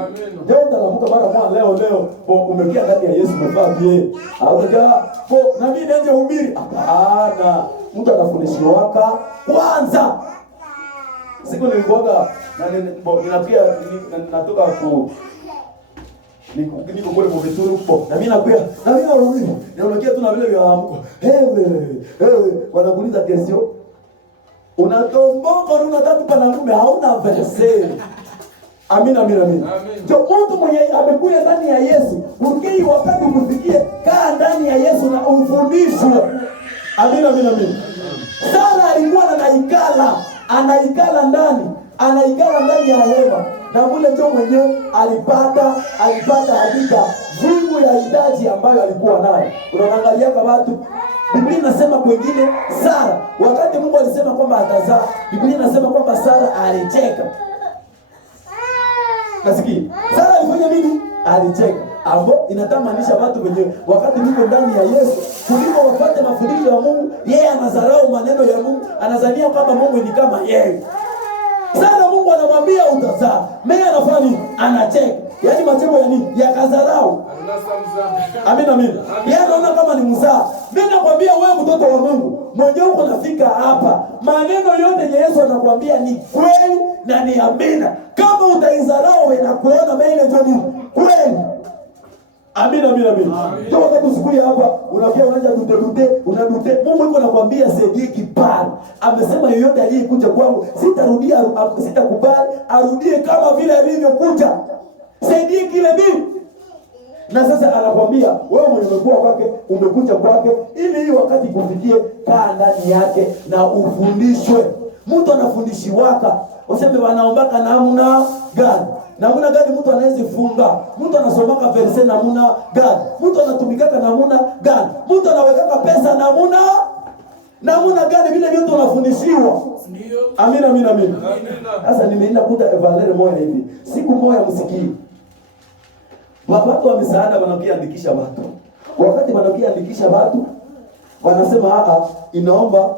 Leo utalamuka mara kwa leo umekia ndani ya Yesu umevaa bie. Hautaja na mimi nje hubiri. Hapana. Mtu anafundishwa kwanza. Siku nilikuwa ninakuja natoka niko kule mvituru hapo. Na mimi narudi. Naongea tu na vile vya amko. Wanakuuliza kesho. Unatomboka unataka pana ngume hauna verse. Amina. Ndio mtu mwenye amekuja ndani ya Yesu. Ukii wakati kufikie kaa ndani ya Yesu na ufundishwe. Amina. Sara alikuwa anaikala ndani ya hema. Na mule ndio mwenyewe alipata hakika jibu ya hitaji ambayo alikuwa nayo. Unaangalia kwa watu Biblia inasema kwingine Sara wakati Mungu alisema kwamba atazaa, Biblia inasema kwamba Sara alicheka. Nasikia. Sara alifanya nini? Alicheka. Ambo inatamaanisha watu wenyewe wakati niko ndani ya Yesu kuliko wapate mafundisho ya Mungu, yeye anadharau maneno ya Mungu, anazania kwamba Mungu ni kama yeye. Sasa Mungu anamwambia utazaa. Mimi anafanya nini? Anacheka. Yaani majibu ya nini? Ya kadharau. Amina. Yeye anaona kama ni mzaa. Mimi nakwambia wewe mtoto wa Mungu, mwenyewe uko nafika hapa. Maneno yote Yesu anakuambia ni kweli na ni amina. Kama utaidharau wewe na kuona mimi ndio ni kweli. Amina. Ndio wakati usiku hapa unafikia unaanza unadute. Mungu yuko anakuambia saidie kibali. Amesema yoyote aliyekuja kwangu sitakubali arudie kama vile alivyokuja. Saidie kile mimi. Na sasa anakuambia wewe mwenye umekuwa kwake, umekuja kwake ili hii wakati kufikie kaa ndani yake na ufundishwe. Mtu anafundishiwaka, useme wanaombaka namna gani? Namna gani mtu anaweza funga? Mtu anasomaka verse namna gani? Mtu anatumikaka namna gani? Mtu anawekaka pesa namna gani? Vile vyote unafundishiwa. Ndio. Amina. Sasa nimeenda kuta Evalere moja hivi. Siku moja msikii. Watu wa misaada wanakiandikisha watu. Wakati wanakiandikisha watu, wanasema inaomba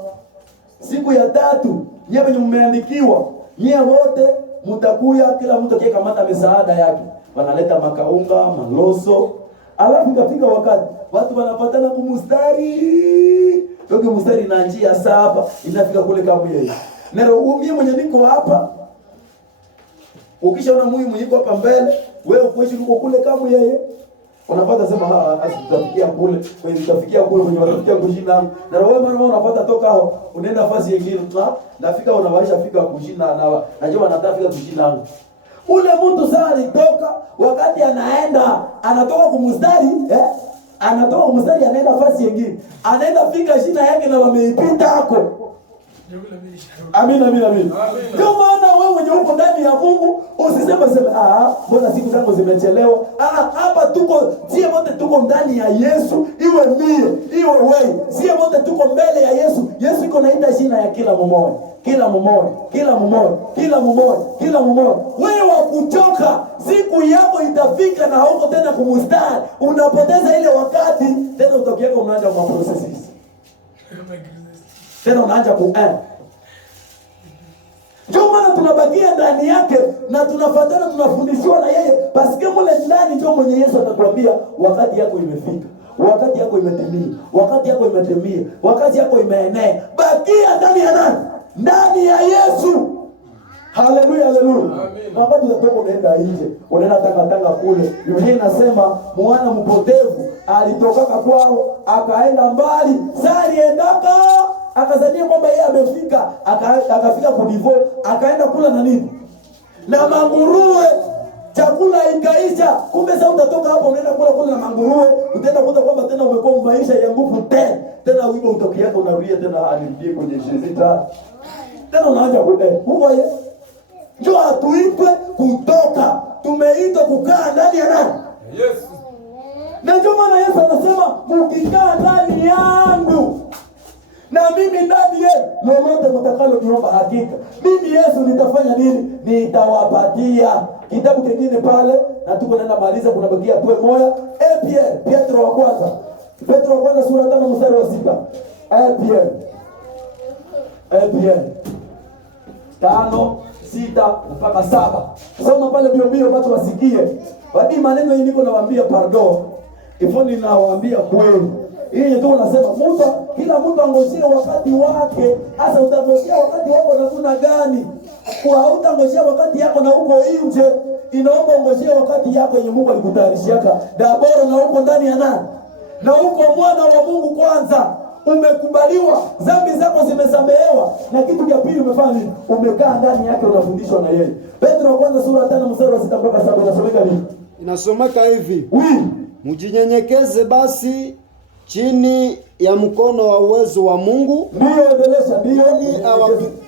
siku ya 3 nyewe mmeandikiwa. Nyewe wote mtakuya kila mtu akikamata misaada yake. Wanaleta makaunga, maloso. Alafu ikafika wakati watu wanapatana kumustari. Toke mustari na njia 7 inafika kule kama yeye. Nero mimi mwenye niko hapa. Ukishaona muhimu yuko hapa mbele, wewe kuishi uko kule kama yeye. Unapata sema asitafikia kule, wewe utafikia kule kwenye watafikia kushinda. Na wewe mara unapata toka hapo, unaenda nafasi nyingine, nafika unawaisha fika kushinda na najua anataka kushinda. Ule mtu sasa alitoka wakati anatoka kumstari, anatoka kumstari anaenda nafasi nyingine. Anaenda fika shina yake na wameipita hako. Amina. Ndio maana wewe mwenye uko ndani ya Mungu usiseme mbona siku zangu zimechelewa. Hapa sie wote tuko ndani ya Yesu, iwe mie, iwe wewe. Sie wote tuko mbele ya Yesu. Yesu iko naita jina ya kila mmoja. Wewe wakuchoka, siku yako itafika na huko tena kumustari. Unapoteza ile wakati, tena utokieko unaanza kwa processes. Tena unaanza ndio maana tunabakia ndani yake na tunafuatana, tunafundishwa na yeye. Basi mule ndani ndio mwenye Yesu atakwambia wakati yako imefika. Wakati yako imetimia. Wakati yako imeenea. Bakia ndani ya nani? Ndani ya Yesu. Haleluya. Wakati utatoka unaenda nje, unaenda tanga kule. Biblia inasema mwana mpotevu alitoka kwao akaenda mbali. Sasa aliendaka akazania kwamba yeye amefika, akafika kudivo, akaenda kula na nini? Na manguruwe. Chakula ikaisha. Kumbe sasa utatoka hapo unaenda kula na manguruwe, utaenda kuta kwamba tena umekuwa maisha ya nguvu tena wimbo utokiaka unarudia tena alirudie kwenye shizita. Tena unaanza huko yeye. Ndio atuitwe kutoka. Tumeitwa kukaa ndani ya nani? Yesu. Na ndio maana Yesu anasema mkikaa ndani yangu na mimi ndani yenu, lolote mtakalo niomba hakika mimi Yesu nitafanya nini? Nitawapatia. Kitabu kingine pale na tuko naenda maliza, kuna bakia tuwe moja. Petro wa kwanza sura 5 mstari wa 6. Pierre 5 6 mpaka 7. Soma pale bio watu wasikie. Badi maneno hii niko nawaambia pardon. Ifo ninawaambia kweli. Hii ndio unasema kila mtu angojea wakati wake. Sasa utangojea wakati wako na kuna gani? Kwa utangojea wakati yako na uko nje. Inaomba ungojea wakati yako yenye Mungu alikutayarishiaka. Daboro na uko ndani ya nani? Na uko mwana wa Mungu kwanza. Umekubaliwa, dhambi zako zimesamehewa, na kitu cha pili umefanya nini? Umekaa ndani yake, unafundishwa na yeye. Petro wa kwanza sura 5 mstari wa 6 mpaka 7 inasomeka nini? Inasomeka hivi. Mjinyenyekeze basi chini ya mkono wa uwezo wa Mungu. Ndio, endelesha. Ndio,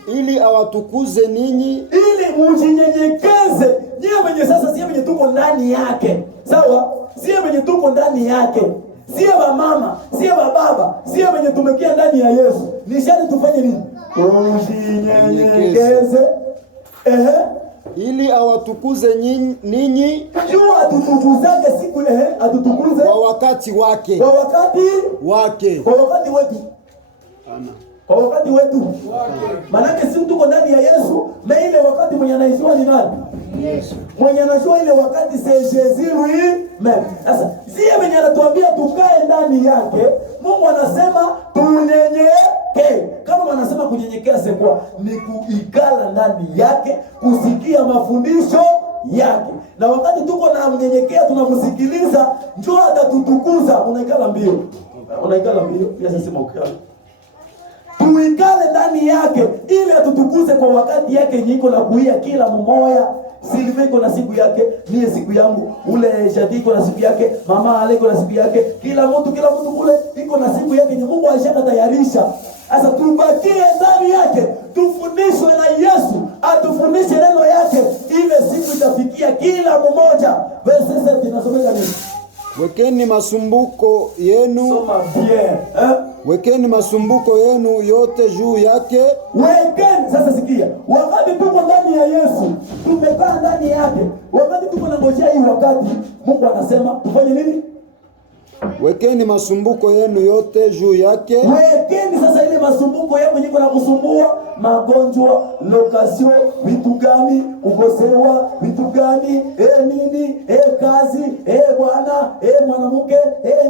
ili awatukuze ninyi. Ili mjinyenyekeze. Ndio wenye sasa sio wenye tuko ndani yake. Sawa? Sio wenye tuko ndani yake. Sio wa mama, sio wa baba, sio wenye tumekia ndani ya Yesu. Ni shari tufanye nini? Mjinyenyekeze. Ili awatukuze ninyi. Jua atutukuzake siku atutukuze kwa wakati wake. Kwa wakati wake. Kwa wakati wetu. Kwa wakati wetu. Maana si tuko ndani ya Yesu, na ile wakati mwenye anaijua ni nani? Yesu. Mwenye anajua ile wakati c'est Jésus lui-même. Sasa sie mwenye anatuambia tukae ndani yake, Mungu anasema tunyenyeke. Kama wanasema kunyenyekea sekwa ni kuikala ndani yake, kusikia mafundisho yake. Na wakati tuko na mnyenyekea tunamsikiliza, njoo atatutukuza. Unaikala mbio. Pia sasa ukala. Tuikale ndani yake ili atutukuze kwa wakati yake nyiko na kuia kila mmoja. Siliveko na siku yake, niye siku yangu, ule Jadiko na siku yake, mama Aleko na siku yake, kila mtu kule iko na siku yake. Ni Mungu alishaka tayarisha. Sasa tubakie ndani yake, tufundishwe na Yesu, atufundishe neno yake, ile siku itafikia kila mmoja. Verse 7 inasomeka nini? Wekeni masumbuko yenu. Soma bien. Wekeni masumbuko yenu yote juu yake. Wekeni. Sasa sikia. Wakati tuko ndani ya Yesu, tumekaa ndani yake. Wakati tuko na ngojea hii wakati, Mungu anasema tufanye nini? Wekeni masumbuko yenu yote juu yake. Wekeni sasa ile masumbuko yako yenye kuna kusumbua, magonjwa, lokasio, vitu gani, kukosewa, vitu gani, nini, kazi, bwana, mwanamke,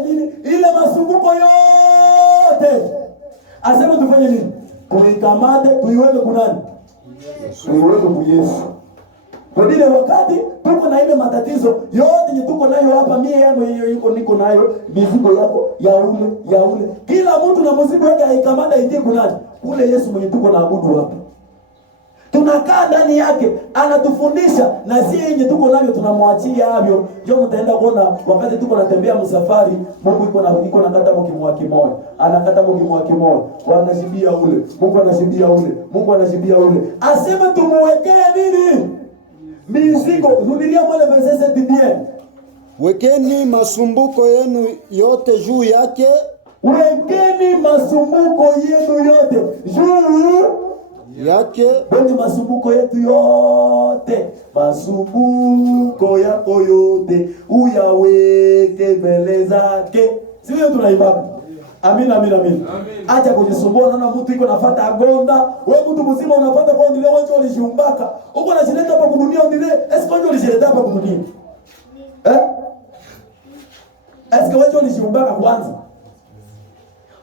nini, ile masumbuko yote. Asema tufanye nini? Tuikamate, tuiweke kunani? Tuiweke kwa Yesu. Kwa ile wakati tuko na ile matatizo yote yenye tuko nayo hapa, mimi yangu yuko niko nayo, mizigo yako ya ule. Kila mtu na mzigo wake aikamata ingie kunani? Ule Yesu mwenye tuko na abudu hapa. Tunakaa ndani yake, anatufundisha na sisi yenye tuko nayo tunamwachia havyo. Ndio mtaenda kuona wakati tuko natembea msafari, Mungu iko na kata mkimwa kimoja. Anakata mkimwa kimoja. Wanashibia ule. Mungu anashibia ule. Asema tumuwekee nini? Mizigo. Rudilia mwale verse 7 bien. Wekeni masumbuko yenu yote juu yake. Wekeni masumbuko yenu yote juu yake. Wekeni masumbuko yetu yote. Masumbuko yako yote uyaweke mbele zake. Sio tunaibaka. Amina. Acha kujisumbua, naona mtu iko nafuata agonda. Wewe mtu mzima unafuata kwa ndile wewe ulishumbaka. Uko unashileta hapa kudunia ndile, eske wewe ulishileta hapa kudunia? Eske wewe ulishumbaka kwanza?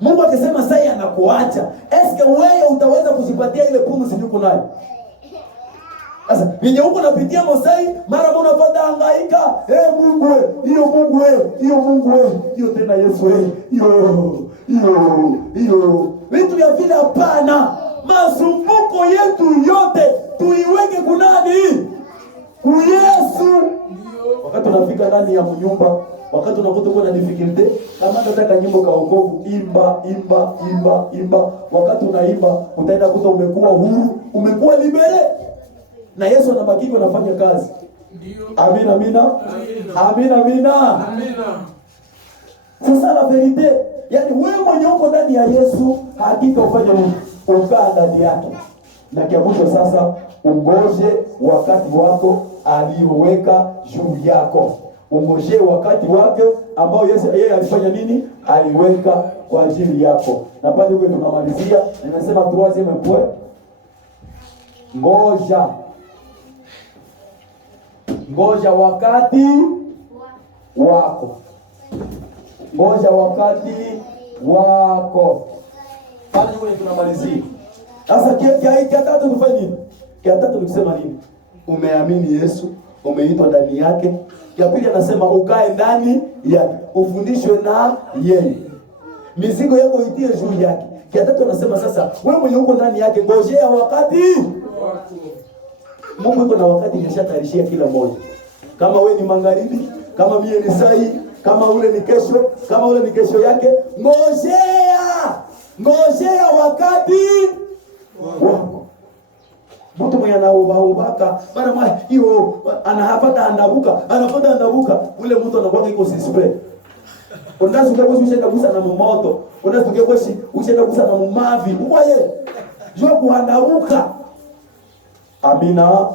Mungu akisema sasa anakuacha, eske wewe utaweza kujipatia ile pumzi uko nayo? Sasa yenye huko napitia Mosai, mara mbona unapanda hangaika, Mungu wewe, hiyo tena Yesu wewe, hiyo vitu vya vile hapana. Masumbuko yetu yote tuiweke kunani? Ku Yesu. Wakati unafika ndani ya nyumba, wakati unakuta kuna difficulty, kama unataka nyimbo ka wokovu, imba. Wakati unaimba, utaenda kuta umekuwa huru, umekuwa libere. Na Yesu anabaki anafanya kazi. Ndio. Amina. Sasa la verite, yani wewe mwenye uko ndani ya Yesu, hakika ufanye nini? Ukaa ndani yake. Na kiabucho sasa ungoje wakati wako alioweka juu yako. Ungoje wakati wake ambao yeye alifanya nini? Aliweka kwa ajili yako. Na pale huko tunamalizia, ninasema troisième point. Ngoja Ngoja wakati wako. Ngoja wakati wako. Pale wewe tunamalizia. Sasa kia tatu tufanye nini? Kia tatu ni kusema nini? Umeamini Yesu, umeitwa ndani yake. Ya pili anasema ukae ndani yake, ufundishwe na yeye. Mizigo yako itie juu yake. Kia tatu anasema sasa wewe mwenye uko ndani yake ngojea wakati wako. Mungu yuko na wakati ameshatayarishia kila mmoja. Kama wewe ni magharibi, kama mie ni sai, kama ule ni kesho, kama ule ni kesho yake, ngojea wakati wako. Mtu mwenye anaobaka, mara mwa hiyo anapata andabuka, ule mtu anakuwa iko suspect. Unaweza kushika kugusa na moto, unaweza kushika kugusa na mavi. Ukoje? Jua kuandabuka. Amina.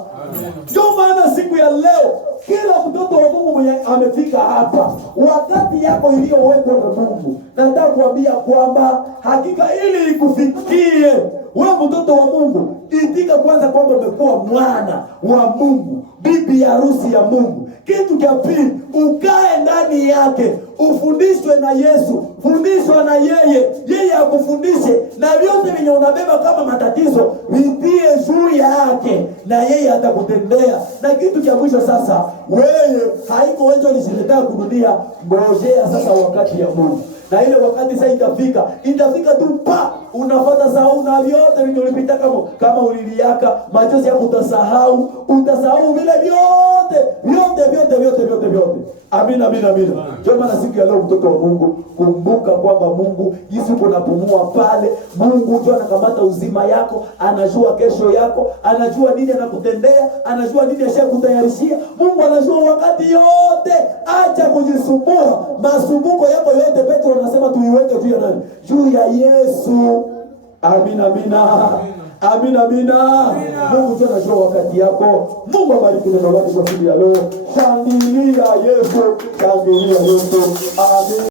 Ndio maana siku ya leo kila mtoto wa Mungu mwenye amefika hapa, wakati yako iliyowekwa na Mungu, nataka kuambia kwamba hakika ili ikufikie wewe mtoto wa Mungu, itika kwanza kwamba umekuwa mwana wa Mungu, bibi harusi ya Mungu. Kitu cha pili, ukae ndani yake, ufundishwe na Yesu, fundishwa na yeye akufundishe, na vyote vyenye unabeba kama matatizo vitie juu yake, na yeye atakutendea. Na kitu cha mwisho sasa, wewe haiko wewe ulijiletea kudunia, ngojea sasa wakati ya Mungu. Na ile wakati sasa itafika tu pa unafuata sahau na vyote vile ulipita kama uliliaka machozi yako utasahau vile vyote. Amina. Ndio maana siku ya leo mtoto wa Mungu, kumbuka kwamba Mungu Yesu kunapumua pale, Mungu ndio anakamata uzima yako, anajua kesho yako, anajua nini anakutendea, anajua nini ashakutayarishia. Mungu anajua wakati yote. Acha kujisumbua. Masumbuko yako yote Petro anasema tuiweke juu ya nani? Juu ya Yesu. Amina. Mungu ndio anajua wakati yako. Mungu abariki neno lake kwa siku ya leo. Shangilia Yesu. Amen.